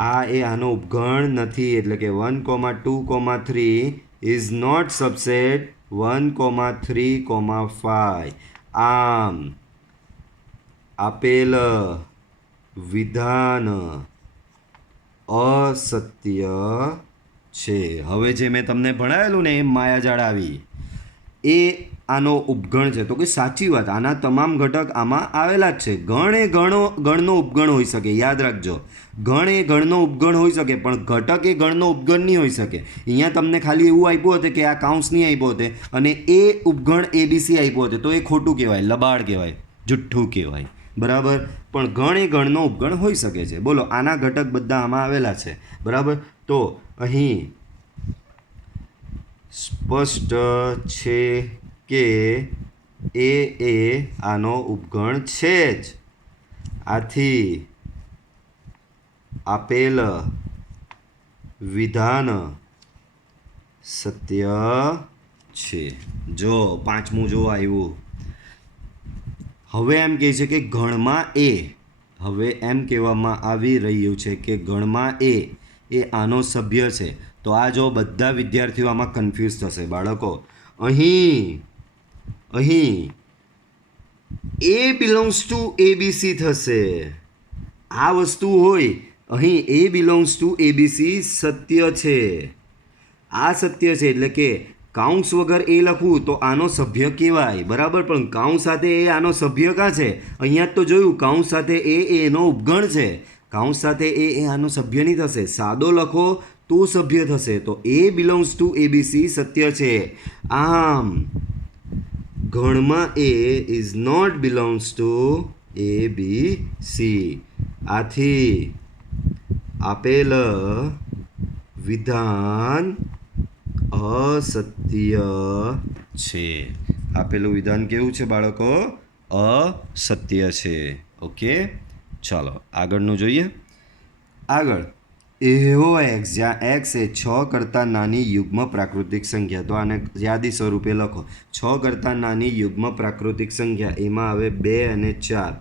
આ એ આનો ઉપગણ નથી એટલે કે 1 2 3 ઇઝ નોટ સબસેટ 1 3 5. આમ આપેલ વિધાન અસત્ય છે. હવે જે મેં તમને ભણાવેલું ને એમ માયાજાળ આવી એ આનો ઉપગણ છે. તો કે સાચી વાત, આના તમામ ઘટક આમાં આવેલા જ છે. ગણ એ ગણનો ઉપગણ હોઈ શકે. યાદ રાખજો, ગણ એ ગણનો ઉપગણ હોઈ શકે પણ ઘટક એ ગણનો ઉપગણ નહીં હોઈ શકે. અહીંયા તમને ખાલી એવું આપ્યું હતું કે આ કાઉન્સ નહીં આપ્યો હતો અને એ ઉપગણ એબીસી આપ્યો હતો તો એ ખોટું કહેવાય, લબાડ કહેવાય, જુઠ્ઠું કહેવાય. બરાબર. પણ ગણ એ ગણનો ઉપગણ હોઈ શકે છે. બોલો આના ઘટક બધા આમાં આવેલા છે. બરાબર. તો અહીં સ્પષ્ટ છે કે એ આનો ઉપગણ છે જ. આથી આપેલ વિધાન સત્ય છે. જો પાંચમું જો આવ્યું. હવે એમ કહે છે કે ગણમાં એ, હવે એમ કહેવામાં આવી રહ્યું છે કે ગણમાં એ આનો સભ્ય છે. તો આ જો બધા વિદ્યાર્થીઓ આમાં કન્ફ્યુઝ થશે. બાળકો અહીં એ બિલોંગ્સ ટુ એબીસી થશે. આ વસ્તુ હોય અહીં એ બિલોંગ્સ ટુ એબીસી સત્ય છે. આ સત્ય છે એટલે કે કાઉન્સ વગર એ લખવું તો આનો સભ્ય કહેવાય. બરાબર. પણ કાઉન્સ સાથે એ આનો સભ્ય કાં છે? અહીંયા તો જોયું કાઉન્સ સાથે એ એનો ઉપગણ છે. કાઉન્સ સાથે એ આનો સભ્ય નહીં થશે. સાદો લખો તો સભ્ય થશે. તો એ બિલોંગ્સ ટુ એબીસી સત્ય છે. આમ ગણમાં A is not belongs to ABC. આથી આપેલ વિધાન અસત્ય છે. આપેલું વિધાન કેવું છે બાળકો? અસત્ય છે. ઓકે. ચાલો આગળનું જોઈએ. આગળ એવો એક્સ જ્યાં એક્સ એ 6 કરતાં નાની યુગ્મ પ્રાકૃતિક સંખ્યા. તો આને યાદી સ્વરૂપે લખો. 6 કરતાં નાની યુગ્મ પ્રાકૃતિક સંખ્યા એમાં આવે 2 અને 4.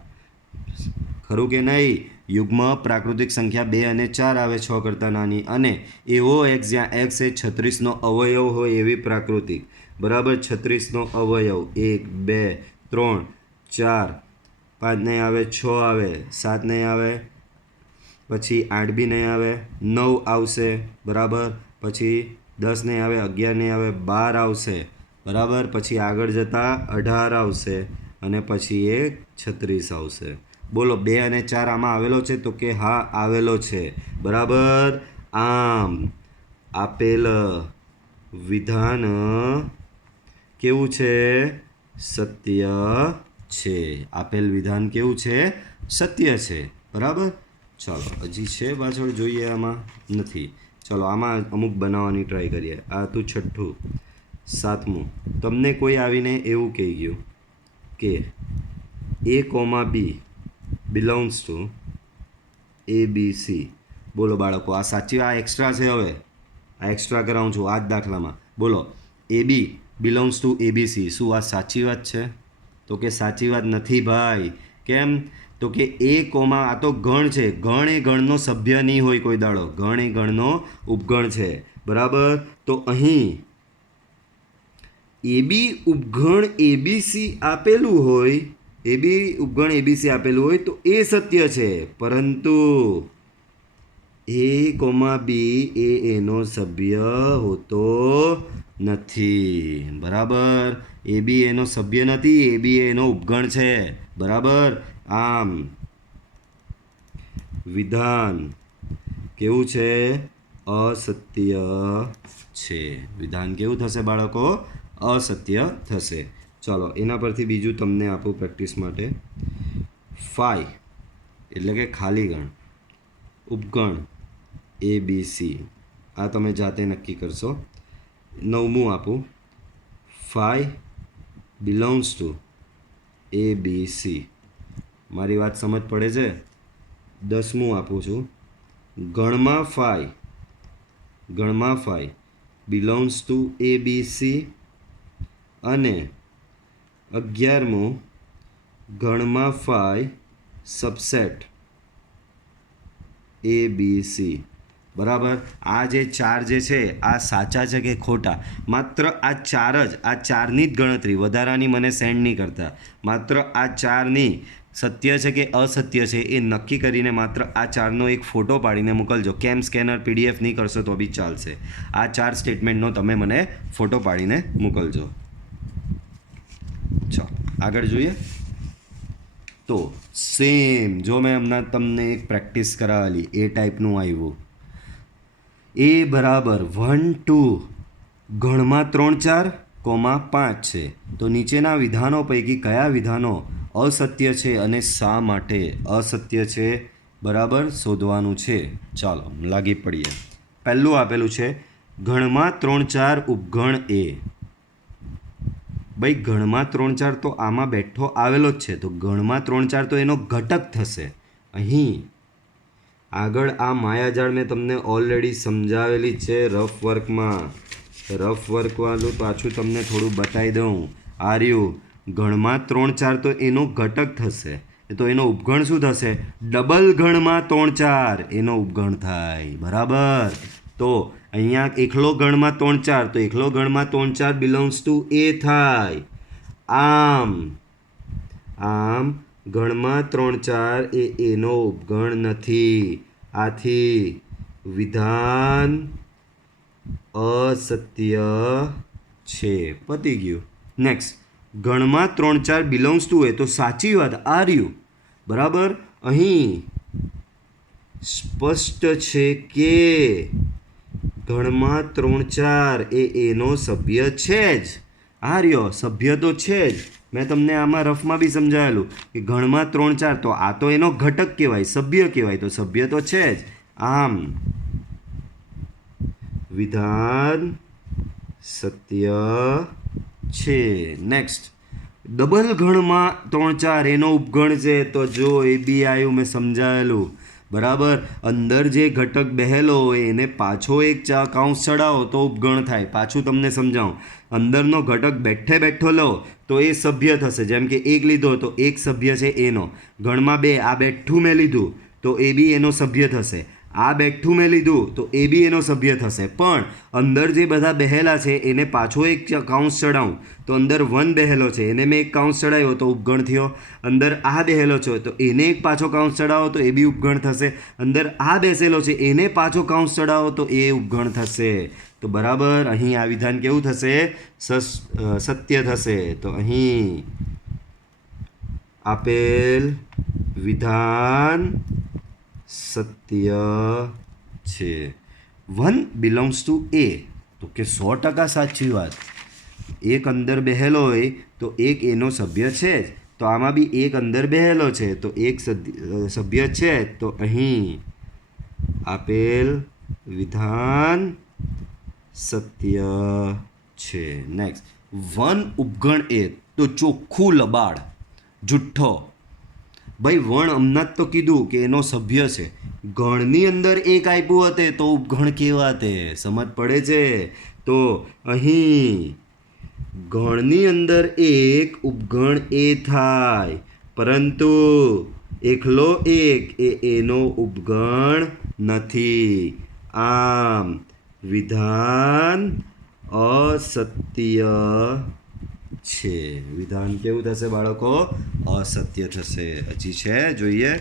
ખરું કે નહીં? યુગ્મ પ્રાકૃતિક સંખ્યા 2 અને 4 આવે 6 કરતાં નાની. અને એવો એક્સ જ્યાં એક્સ એ 36નો અવયવ હોય એવી પ્રાકૃતિક. બરાબર. 36નો અવયવ 1 2 3 4 5 નહીં આવે, 6 આવે, 7 નહીં આવે, પછી 8 બી નહીં આવે, 9 આવશે બરાબર, પછી 10 નહીં આવે, 11 નહીં આવે, 12 આવશે બરાબર, પછી આગળ જતાં 18 આવશે અને પછી એક 36 આવશે. બોલો 2 અને 4 આમાં આવેલો છે? તો કે હા આવેલો છે બરાબર. આમ આપેલ વિધાન કેવું છે? સત્ય છે. આપેલ વિધાન કેવું છે? સત્ય છે બરાબર. ચાલો હજી છે પાછળ જોઈએ, આમાં નથી. ચાલો આમાં અમુક બનાવવાની ટ્રાય કરીએ. આ હતું 6થું. 7મું, તમને કોઈ આવીને એવું કહી ગયું કે A, B belongs to ABC. બોલો બાળકો, આ સાચી, આ એક્સ્ટ્રા છે. હવે આ એક્સ્ટ્રા કરાવું છું આ જ દાખલામાં. બોલો AB બિલોંગ્સ ટુ ABC. શું આ સાચી વાત છે? તો કે સાચી વાત નથી ભાઈ. કેમ? તો કે આ તો ગણ છે. ગણ એ ગણનો સભ્ય નહીં હોય કોઈ દાડો. ગણ એ ગણનો ઉપગણ છે બરાબર. તો અહીં AB ઉપગણ ABC આપેલું હોય, AB ઉપગણ ABC આપેલું હોય તો એ સત્ય છે, પરંતુ A, B એ એનો સભ્ય હોતો નથી બરાબર. AB એનો સભ્ય નથી, AB એનો ઉપગણ છે બરાબર. આમ વિધાન કેવું છે? અસત્ય છે. વિધાન કેવું થશે બાળકો? અસત્ય થશે. ચાલો એના પરથી બીજું તમને આપું પ્રેક્ટિસ માટે. 5 એટલે કે ખાલી ગણ, ઉપગણ ABC. આ તમે જાતે નક્કી કરશો. 9મું આપું, 5 બિલોંગ્સ ટુ ABC. મારી વાત સમજ પડે છે? 10મું આપું છું, ગણમાં 5 બિલોંગ્સ ટુ ABC. અને 11મું, ગણમાં 5 સબસેટ ABC બરાબર. આ જે 4 જે છે આ સાચા છે કે ખોટા? માત્ર આ 4 જ, આ 4ની જ ગણતરી, વધારાની મને સેન્ડ નહીં કરતા. માત્ર આ 4ની સત્ય છે કે અસત્ય છે એ નક્કી કરીને માત્ર આ 4નો એક ફોટો પાડીને મોકલજો. કેમ સ્કેનર PDF નહીં કરશો તો બી ચાલશે. આ 4 સ્ટેટમેન્ટનો તમે મને ફોટો પાડીને મોકલજો. ચાલો આગળ જોઈએ. તો સેમ જો મેં હમણાં તમને એક પ્રેક્ટિસ કરાવેલી એ ટાઈપનું આવ્યું. A બરાબર 1 2 ગણમાં 3 4 5 છે. તો નીચેના વિધાનો પૈકી કયા વિધાનો અસત્ય છે અને શા માટે અસત્ય છે બરાબર શોધવાનું છે. ચાલો લાગી પડીએ. પહેલું આપેલું છે ગણમાં 3 4 ઉપગણ A. ભાઈ ગણમાં 3 4 તો આમાં બેઠો આવેલો જ છે, તો ગણમાં 3 4 તો એનો ઘટક થશે. અહીં આગળ આ માયાજાળ મેં તમને ઓલરેડી સમજાવેલી છે રફ વર્કમાં. રફ વર્કવાળું પાછું તમને થોડું બતાવી દઉં. આ રહ્યું ગણમાં 3 4 તો એનો ઘટક થશે, તો એનો ઉપગણ શું થશે? ડબલ ગણમાં 3 4 એનો ઉપગણ થાય બરાબર. તો અહીંયા એકલો ગણમાં 3 4 તો એકલો ગણમાં 3 4 બિલોંગ્સ ટુ A થાય. આમ ગણમાં 3 4 એ એનો ઉપગણ નથી. આથી વિધાન અસત્ય છે. પતી ગયું. નેક્સ્ટ, ગણમાં 3 4 બિલોંગ્સ ટુ એ તો સાચી વાત આ રહ્યું બરાબર. અહીં સ્પષ્ટ છે કે ગણમાં 3 4 એ એનો સભ્ય છે જ. આ રહ્યો સભ્ય તો છે જ. મેં તમને આમાં રફમાં બી સમજાવેલું કે ગણમાં 3 4 તો આ તો એનો ઘટક કહેવાય, સભ્ય કહેવાય, તો સભ્ય તો છે જ. આમ વિધાન સત્ય છે. નેક્સ્ટ, ડબલ ગણમાં 3 4 એનો ઉપગણ છે. તો જો એ બી આવ્યું, મેં સમજાવેલું બરાબર. અંદર જે ઘટક બેહેલો હોય એને પાછો એક કાઉન્સ ચડાવો તો ઉપગણ થાય. પાછું તમને સમજાવું, અંદરનો ઘટક બેઠે બેઠો લો તો એ સભ્ય થશે. જેમ કે 1 લીધો તો એક સભ્ય છે એનો. ગણમાં 2 આ બેઠું મેં લીધું તો એ બી એનો સભ્ય થશે. આ બેઠું મેં લીધું તો એ બી એનો સભ્ય થશે, પણ અંદર જે બધા બેહેલા છે એને પાછો એક કાઉન્સ ચડાવું તો અંદર 1 બેહેલો છે એને મેં એક કાઉન્સ ચડાવ્યો તો ઉપગણ થયો. અંદર આ બેહેલો છે તો એને એક પાછો કાઉન્સ ચડાવો તો એ બી ઉપગણ થશે. અંદર આ બેસેલો છે એને પાછો કાઉન્સ ચડાવો તો એ ઉપગણ થશે. તો બરાબર અહીં આ વિધાન કેવું થશે? સત્ય થશે. તો અહીં આપેલ વિધાન સત્ય છે. 1 બિલોંગ્સ ટુ એ, તો કે 100% સાચી વાત. એક અંદર બેહેલો હોય તો એક એનો સભ્ય છે જ, તો આમાં બી એક અંદર બેહેલો છે તો એક સભ્ય છે. તો અહીં આપેલ વિધાન સત્ય છે. નેક્સ્ટ, 1 ઉપગણ એ, તો ચોખ્ખું લબાડ, જુઠ્ઠો. ભાઈ વણ હમણાં જ તો કીધું કે એનો સભ્ય છે. ગણની અંદર એક આપ્યું હતે તો ઉપગણ કેવા તે સમજ પડે છે? તો અહીં ગણની અંદર એક ઉપગણ એ થાય, પરંતુ એકલો એક એ એનો ઉપગણ નથી. આમ વિધાન અસત્ય છે. વિધાન કેવું થશે બાળકો? અસત્ય થશે. હજી છે જોઈએ?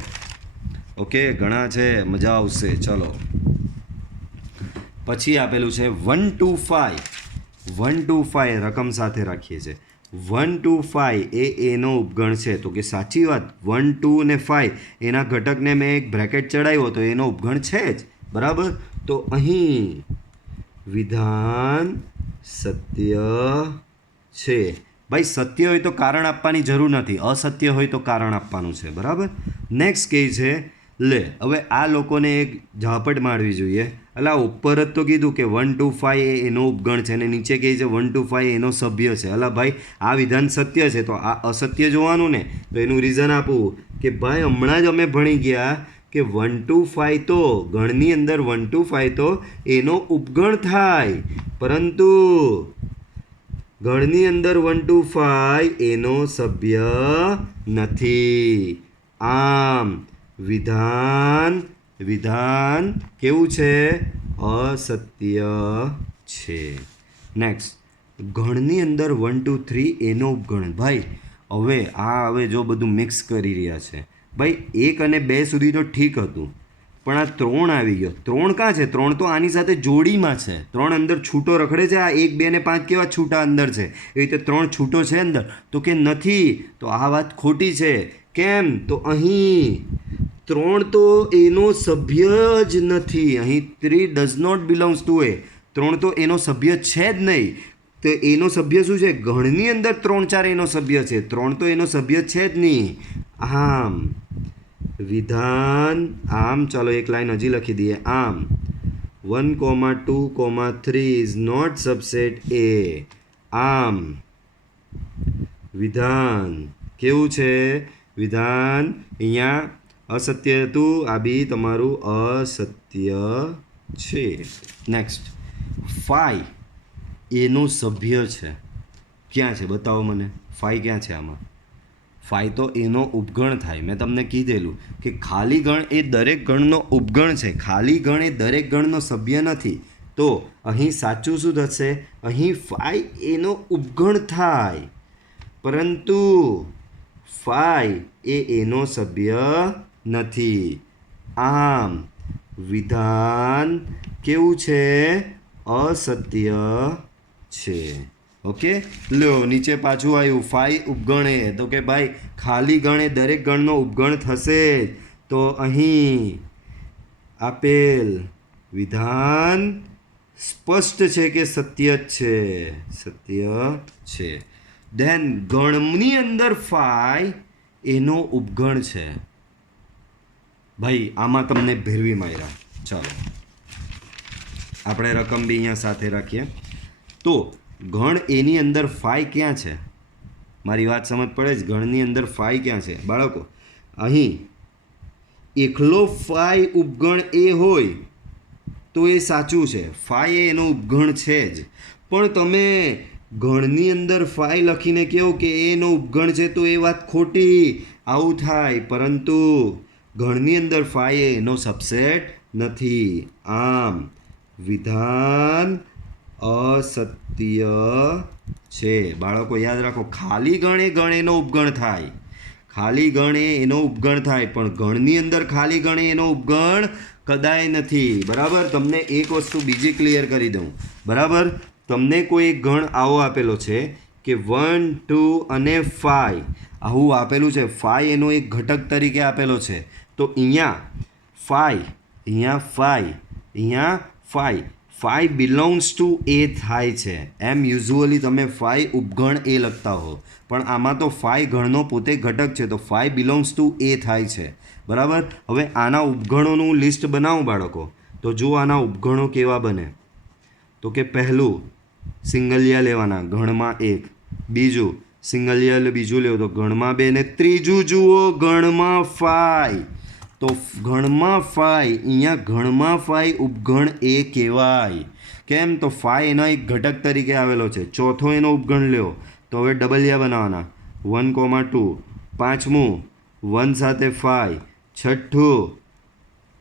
ઓકે, ઘણા છે, મજા આવશે. ચલો પછી આપેલું છે 1 to 5. 1 to 5 રકમ સાથે રાખીએ છીએ. 1 to 5 એ એનો ઉપગણ છે, તો કે સાચી વાત. 1 2 અને 5 એના ઘટકને મેં એક બ્રેકેટ ચડાવ્યો તો એનો ઉપગણ છે જ, બરાબર. તો અહીં વિધાન સત્ય છે. ભાઈ સત્ય હોય તો કારણ આપવાની જરૂર નથી, અસત્ય હોય તો કારણ આપવાનું છે, બરાબર. નેક્સ્ટ કહે છે, લે હવે આ લોકોને એક ઝાપટ મારવી જોઈએ. એટલે આ ઉપર જ તો કીધું કે 1 to 5 એ એનો ઉપગણ છે અને નીચે કહે છે 1 to 5 એનો સભ્ય છે. એટલે ભાઈ આ વિધાન સત્ય છે તો આ અસત્ય જોવાનું ને. તો એનું રીઝન આપું કે ભાઈ હમણાં જ અમે ભણી ગયા કે 1 to 5 તો ગણની અંદર 1 to 5 તો એનો ઉપગણ થાય, પરંતુ ગણની અંદર 1 to 5 એનો સભ્ય નથી. આમ વિધાન કેવું છે? અસત્ય છે. નેક્સ્ટ, ગણની અંદર 1 2 3 એનો ઉપગણ. ભાઈ હવે જો બધું મિક્સ કરી રહ્યા છે. ભાઈ 1 અને 2 સુધી તો ઠીક હતું, પણ આ 3 આવી ગયો. 3 ક્યાં છે? 3 તો આની સાથે જોડીમાં છે. 3 અંદર છૂટો રખડે છે. આ 1 2 અને 5 કેવા છૂટા અંદર છે, એ રીતે 3 છૂટો છે અંદર. તો કે નથી, તો આ વાત ખોટી છે. કેમ? તો અહીં 3 તો એનો સભ્ય જ નથી. અહીં 3 does not belongs to A. 3 તો એનો સભ્ય છે જ નહીં. તો એનો સભ્ય શું છે? ગણની અંદર 3 4 એનો સભ્ય છે. 3 તો એનો સભ્ય છે જ નહીં. આમ વિધાન ચાલો એક લાઈન હજી લખી દઈએ. આમ 1 2 3 ઇઝ નોટ સબસેટ એ. આમ વિધાન કેવું છે? વિધાન અહીંયા અસત્ય હતું, આ બી તમારું અસત્ય છે. નેક્સ્ટ, 5 એનો સભ્ય છે. ક્યાં છે બતાવો મને? 5 ક્યાં છે આમાં? 5 તો એનો ઉપગણ થાય. મેં તમને કીધેલું કે ખાલી ગણ એ દરેક ગણનો ઉપગણ છે. ખાલી ગણ એ દરેક ગણનો સભ્ય નથી. તો અહીં સાચું શું થશે? અહીં 5 એનો ઉપગણ થાય, પરંતુ 5 એ એનો સભ્ય નથી. આમ વિધાન કેવું છે? અસત્ય છે. ઓકે, લો નીચે પાછું આવ્યું 5 ઉપગણ એ. તો કે ભાઈ ખાલી ગણ એ દરેક ગણનો ઉપગણ થશે. તો અહીં આપેલ વિધાન સ્પષ્ટ છે કે સત્ય જ છે. સત્ય છે. ધેન ગણની અંદર 5 એનો ઉપગણ છે. ભાઈ આમાં તમને ભેરવી માર્યા. ચાલો આપણે રકમ બી અહીંયા સાથે રાખીએ. તો ગણ એની અંદર 5 ક્યાં છે? મારી વાત સમજ પડે છે? ગણની અંદર 5 ક્યાં છે બાળકો? અહીં એકલો 5 ઉપગણ એ હોય તો એ સાચું છે. 5 એ એનો ઉપગણ છે જ. પણ તમે ગણની અંદર 5 લખીને કહો કે એનો ઉપગણ છે તો એ વાત ખોટી. આવું થાય. પરંતુ ગણની અંદર 5 એ એનો સબસેટ નથી. આમ વિધાન અસત્ય છે. બાળકો યાદ રાખો, ખાલી ગણ એ ગણ એનો ઉપગણ થાય. ખાલી ગણ એ એનો ઉપગણ થાય, પણ ગણની અંદર ખાલી ગણ એ એનો ઉપગણ કદાય નથી. બરાબર? તમને એક વસ્તુ બીજી ક્લિયર કરી દઉં. બરાબર? તમને કોઈ એક ગણ આવો આપેલો છે કે 1 2 અને 5 આવું આપેલું છે. 5 એનો એક ઘટક તરીકે આપેલો છે. તો અહીંયા 5 બિલોંગ્સ ટુ એ થાય છે. એમ યુઝ્યુઅલી તમે 5 ઉપગણ એ લખતા હો, પણ આમાં તો 5 ગણનો પોતે ઘટક છે, તો 5 બિલોંગ્સ ટુ એ થાય છે. બરાબર? હવે આના ઉપગણોનું લિસ્ટ બનાવું બાળકો, તો જો આના ઉપગણો કેવા બને, તો કે પહેલું સિંગલિયા લેવાના, ગણમાં 1. બીજું સિંગલિયા બીજું લેવું તો ગણમાં 2, ને ત્રીજું જુઓ ગણમાં 5. તો ગણમાં 5, અહીંયા ગણમાં 5 ઉપગણ એ કહેવાય. કેમ? તો 5 એનો એક ઘટક તરીકે આવેલો છે. ચોથો એનો ઉપગણ લ્યો, તો હવે ડબલિયા બનાવવાના, 1,2. પાંચમું 1 સાથે 5. છઠ્ઠું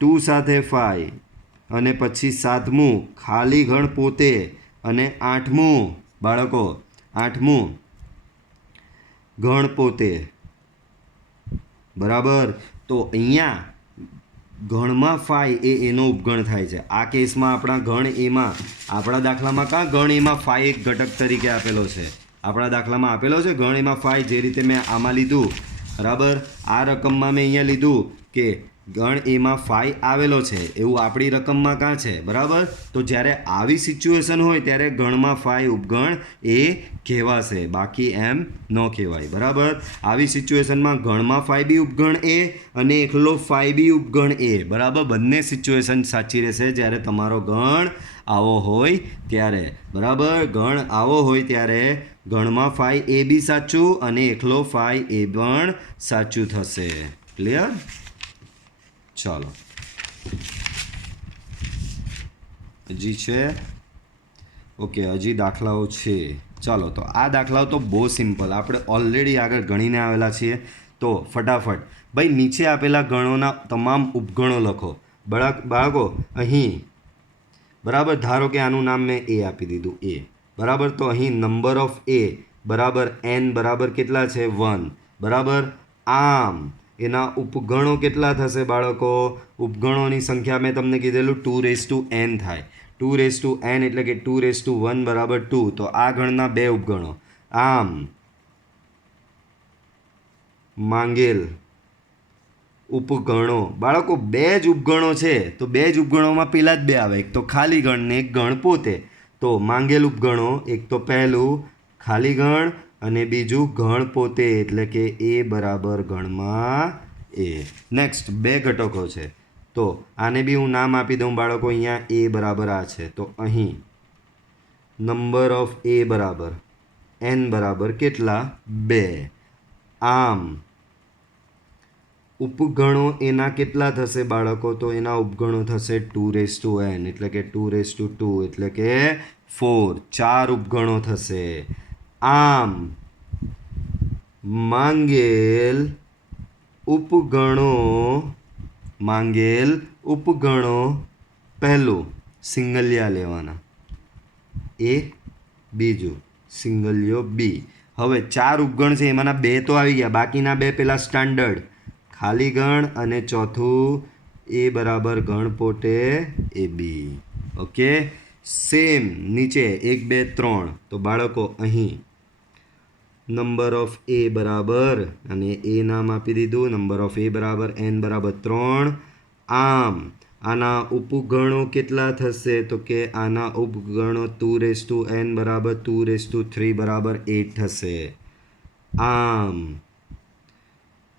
2 સાથે 5. અને પછી સાતમું ખાલી ગણ પોતે. અને આઠમું બાળકો, આઠમું ગણ પોતે. બરાબર? તો અહીંયા ગણમાં 5 એ એનો ઉપગણ થાય છે. આ કેસમાં આપણા ગણ એમાં, આપણા દાખલામાં કાં ગણ એમાં 5 એક ઘટક તરીકે આપેલો છે. આપણા દાખલામાં આપેલો છે ગણ એમાં 5, જે રીતે મેં આમાં લીધું. બરાબર? આ રકમમાં મેં અહીંયા લીધું કે ગણ એમાં 5 આવેલો છે, એવું આપણી રકમમાં કાં છે. બરાબર? તો જ્યારે આવી સિચ્યુએશન હોય ત્યારે ગણમાં 5 ઉપગણ એ કહેવાશે, બાકી એમ ન કહેવાય. બરાબર? આવી સિચ્યુએશનમાં ગણમાં 5 બી ઉપગણ એ અને એકલો 5 બી ઉપગણ એ. બરાબર? બંને સિચ્યુએશન સાચી રહેશે જ્યારે તમારો ગણ આવો હોય ત્યારે. બરાબર? ગણ આવો હોય ત્યારે ગણમાં 5 એ બી સાચું અને એકલો 5 એ પણ સાચું થશે. ક્લિયર? ચાલો, હજી છે? ઓકે, હજી દાખલાઓ છે. ચાલો, તો આ દાખલાઓ તો બહુ સિમ્પલ, આપણે ઓલરેડી આગળ ગણીને આવેલા છીએ. તો ફટાફટ ભાઈ નીચે આપેલા ગણોના તમામ ઉપગણો લખો. બાળકો અહીં, બરાબર, ધારો કે આનું નામ મેં એ આપી દીધું, એ. બરાબર? તો અહીં નંબર ઓફ એ બરાબર n બરાબર કેટલા છે? 1. બરાબર? આમ એના ઉપગણો કેટલા થશે બાળકો? ઉપગણોની સંખ્યા મેં તમને કીધેલું 2n થાય. 2n એટલે કે 2 બરાબર 2. તો આ ગણના 2 ઉપગણો. આમ માંગેલ ઉપગણો. બાળકો 2 જ ઉપગણો છે, તો 2 જ ઉપગણોમાં પેલા જ 2 આવે, એક તો ખાલી ગણ ને એક ગણ પોતે. તો માંગેલ ઉપગણો, એક તો પહેલું ખાલી ગણ અને બીજું ગણ પોતે, એટલે કે એ બરાબર ગણમાં એ. નેક્સ્ટ 2 ઘટકો છે, તો આને બી હું નામ આપી દઉં બાળકો. અહીંયા એ બરાબર આ છે, તો અહીં નંબર ઓફ એ બરાબર n બરાબર કેટલા? 2. આમ ઉપગણો એના કેટલા થશે બાળકો? તો એના ઉપગણો થશે 2n, એટલે કે 2 એટલે કે 4. 4 ઉપગણો થશે. આમ માંગેલ ઉપગણો પહેલું સિંગલિયા લેવાના, એ. બીજું સિંગલિયો બી. હવે 4 ઉપગણ છે, એમાંના 2 તો આવી ગયા, બાકીના 2 પેલા સ્ટાન્ડર્ડ ખાલી ગણ અને ચોથું એ બરાબર ગણ પોતે એ બી. ઓકે, સેમ નીચે 1 2 3. તો બાળકો અહીં નંબર ઓફ એ બરાબર, અને એ નામ આપી દીધું, નંબર ઓફ એ બરાબર n બરાબર 3. આમ આના ઉપગણો કેટલા થશે? તો કે આના ઉપગણો 2n બરાબર 2 બરાબર 8 થશે. આમ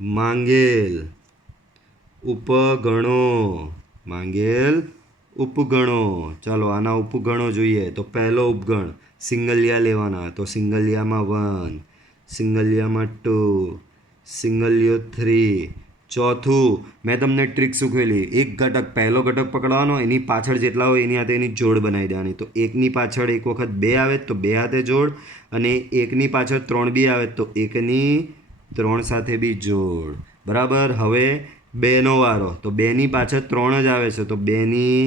માંગેલ ઉપગણો. ચાલો આના ઉપગણો જોઈએ. તો પહેલો ઉપગણ સિંગલિયા લેવાના, તો સિંગલિયામાં 1, સિંગલિયામાં 2, સિંગલિયો 3. ચોથું મેં તમને ટ્રીક શીખવેલી, એક ઘટક, પહેલો ઘટક પકડવાનો, એની પાછળ જેટલા હોય એની હાથે એની જોડ બનાવી દેવાની. તો એકની પાછળ એક વખત 2 આવે તો 2 હાથે જોડ, અને એકની પાછળ 3 બી આવે તો એકની 3 સાથે બી જોડ. બરાબર? હવે બેનો વારો, તો બેની પાછળ 3 જ આવે છે, તો 2ની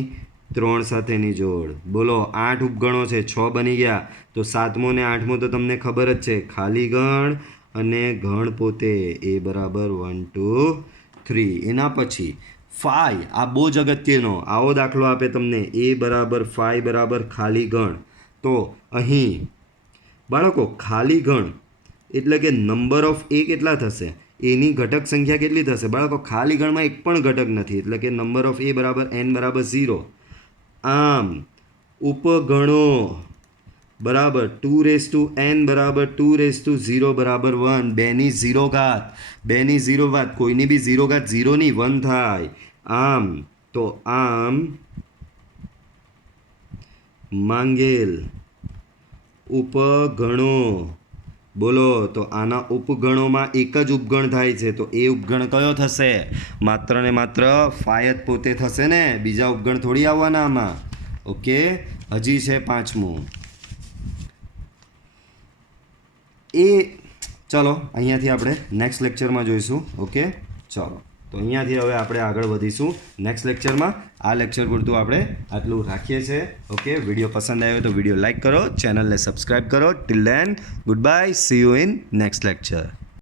3 સાથેની જોડ. બોલો 8 ઉપગણો છે, 6 બની ગયા. તો 7મો ને 8મો તો તમને ખબર જ છે, ખાલી ગણ અને ગણ પોતે એ બરાબર 1 2 3. એના પછી 5, આ બહુ જ અગત્યનો આવો દાખલો આપે તમને, એ બરાબર 5 બરાબર ખાલી ગણ. તો અહીં બાળકો ખાલી ગણ એટલે કે નંબર ઓફ એ કેટલા થશે, એની ઘટક સંખ્યા કેટલી થશે બાળકો? ખાલી ગણમાં એક પણ ઘટક નથી, એટલે કે નંબર ઓફ એ બરાબર n બરાબર 0. આમ ઉપગણો બરાબર 2n બરાબર 2 બરાબર 1. 2ની 0 ઘાત, 2ની 0 ઘાત, કોઈની બી 0 ઘાત 0 ની 1 થાય. આમ તો આમ માંગેલ ઉપગણો, બોલો તો આના ઉપગણોમાં એક જ ઉપગણ થાય છે, તો એ ઉપગણ કયો થશે? માત્ર ને માત્ર 5 જ પોતે થશે ને, બીજા ઉપગણ થોડી આવવાના આમાં. ઓકે, હજી છે 5મું. એ ચલો અહીંયાથી આપણે નેક્સ્ટ લેક્ચરમાં જોઈશું. ઓકે, ચલો તો અહીંયાથી હવે આપણે આગળ વધીશું નેક્સ્ટ લેક્ચરમાં. આ લેક્ચર પૂરતું આપણે આટલું રાખીએ છીએ. ઓકે, વિડીયો પસંદ આવ્યો તો વિડીયો લાઇક કરો, ચેનલને સબસ્ક્રાઈબ કરો. Till then good bye, C you in next lecture.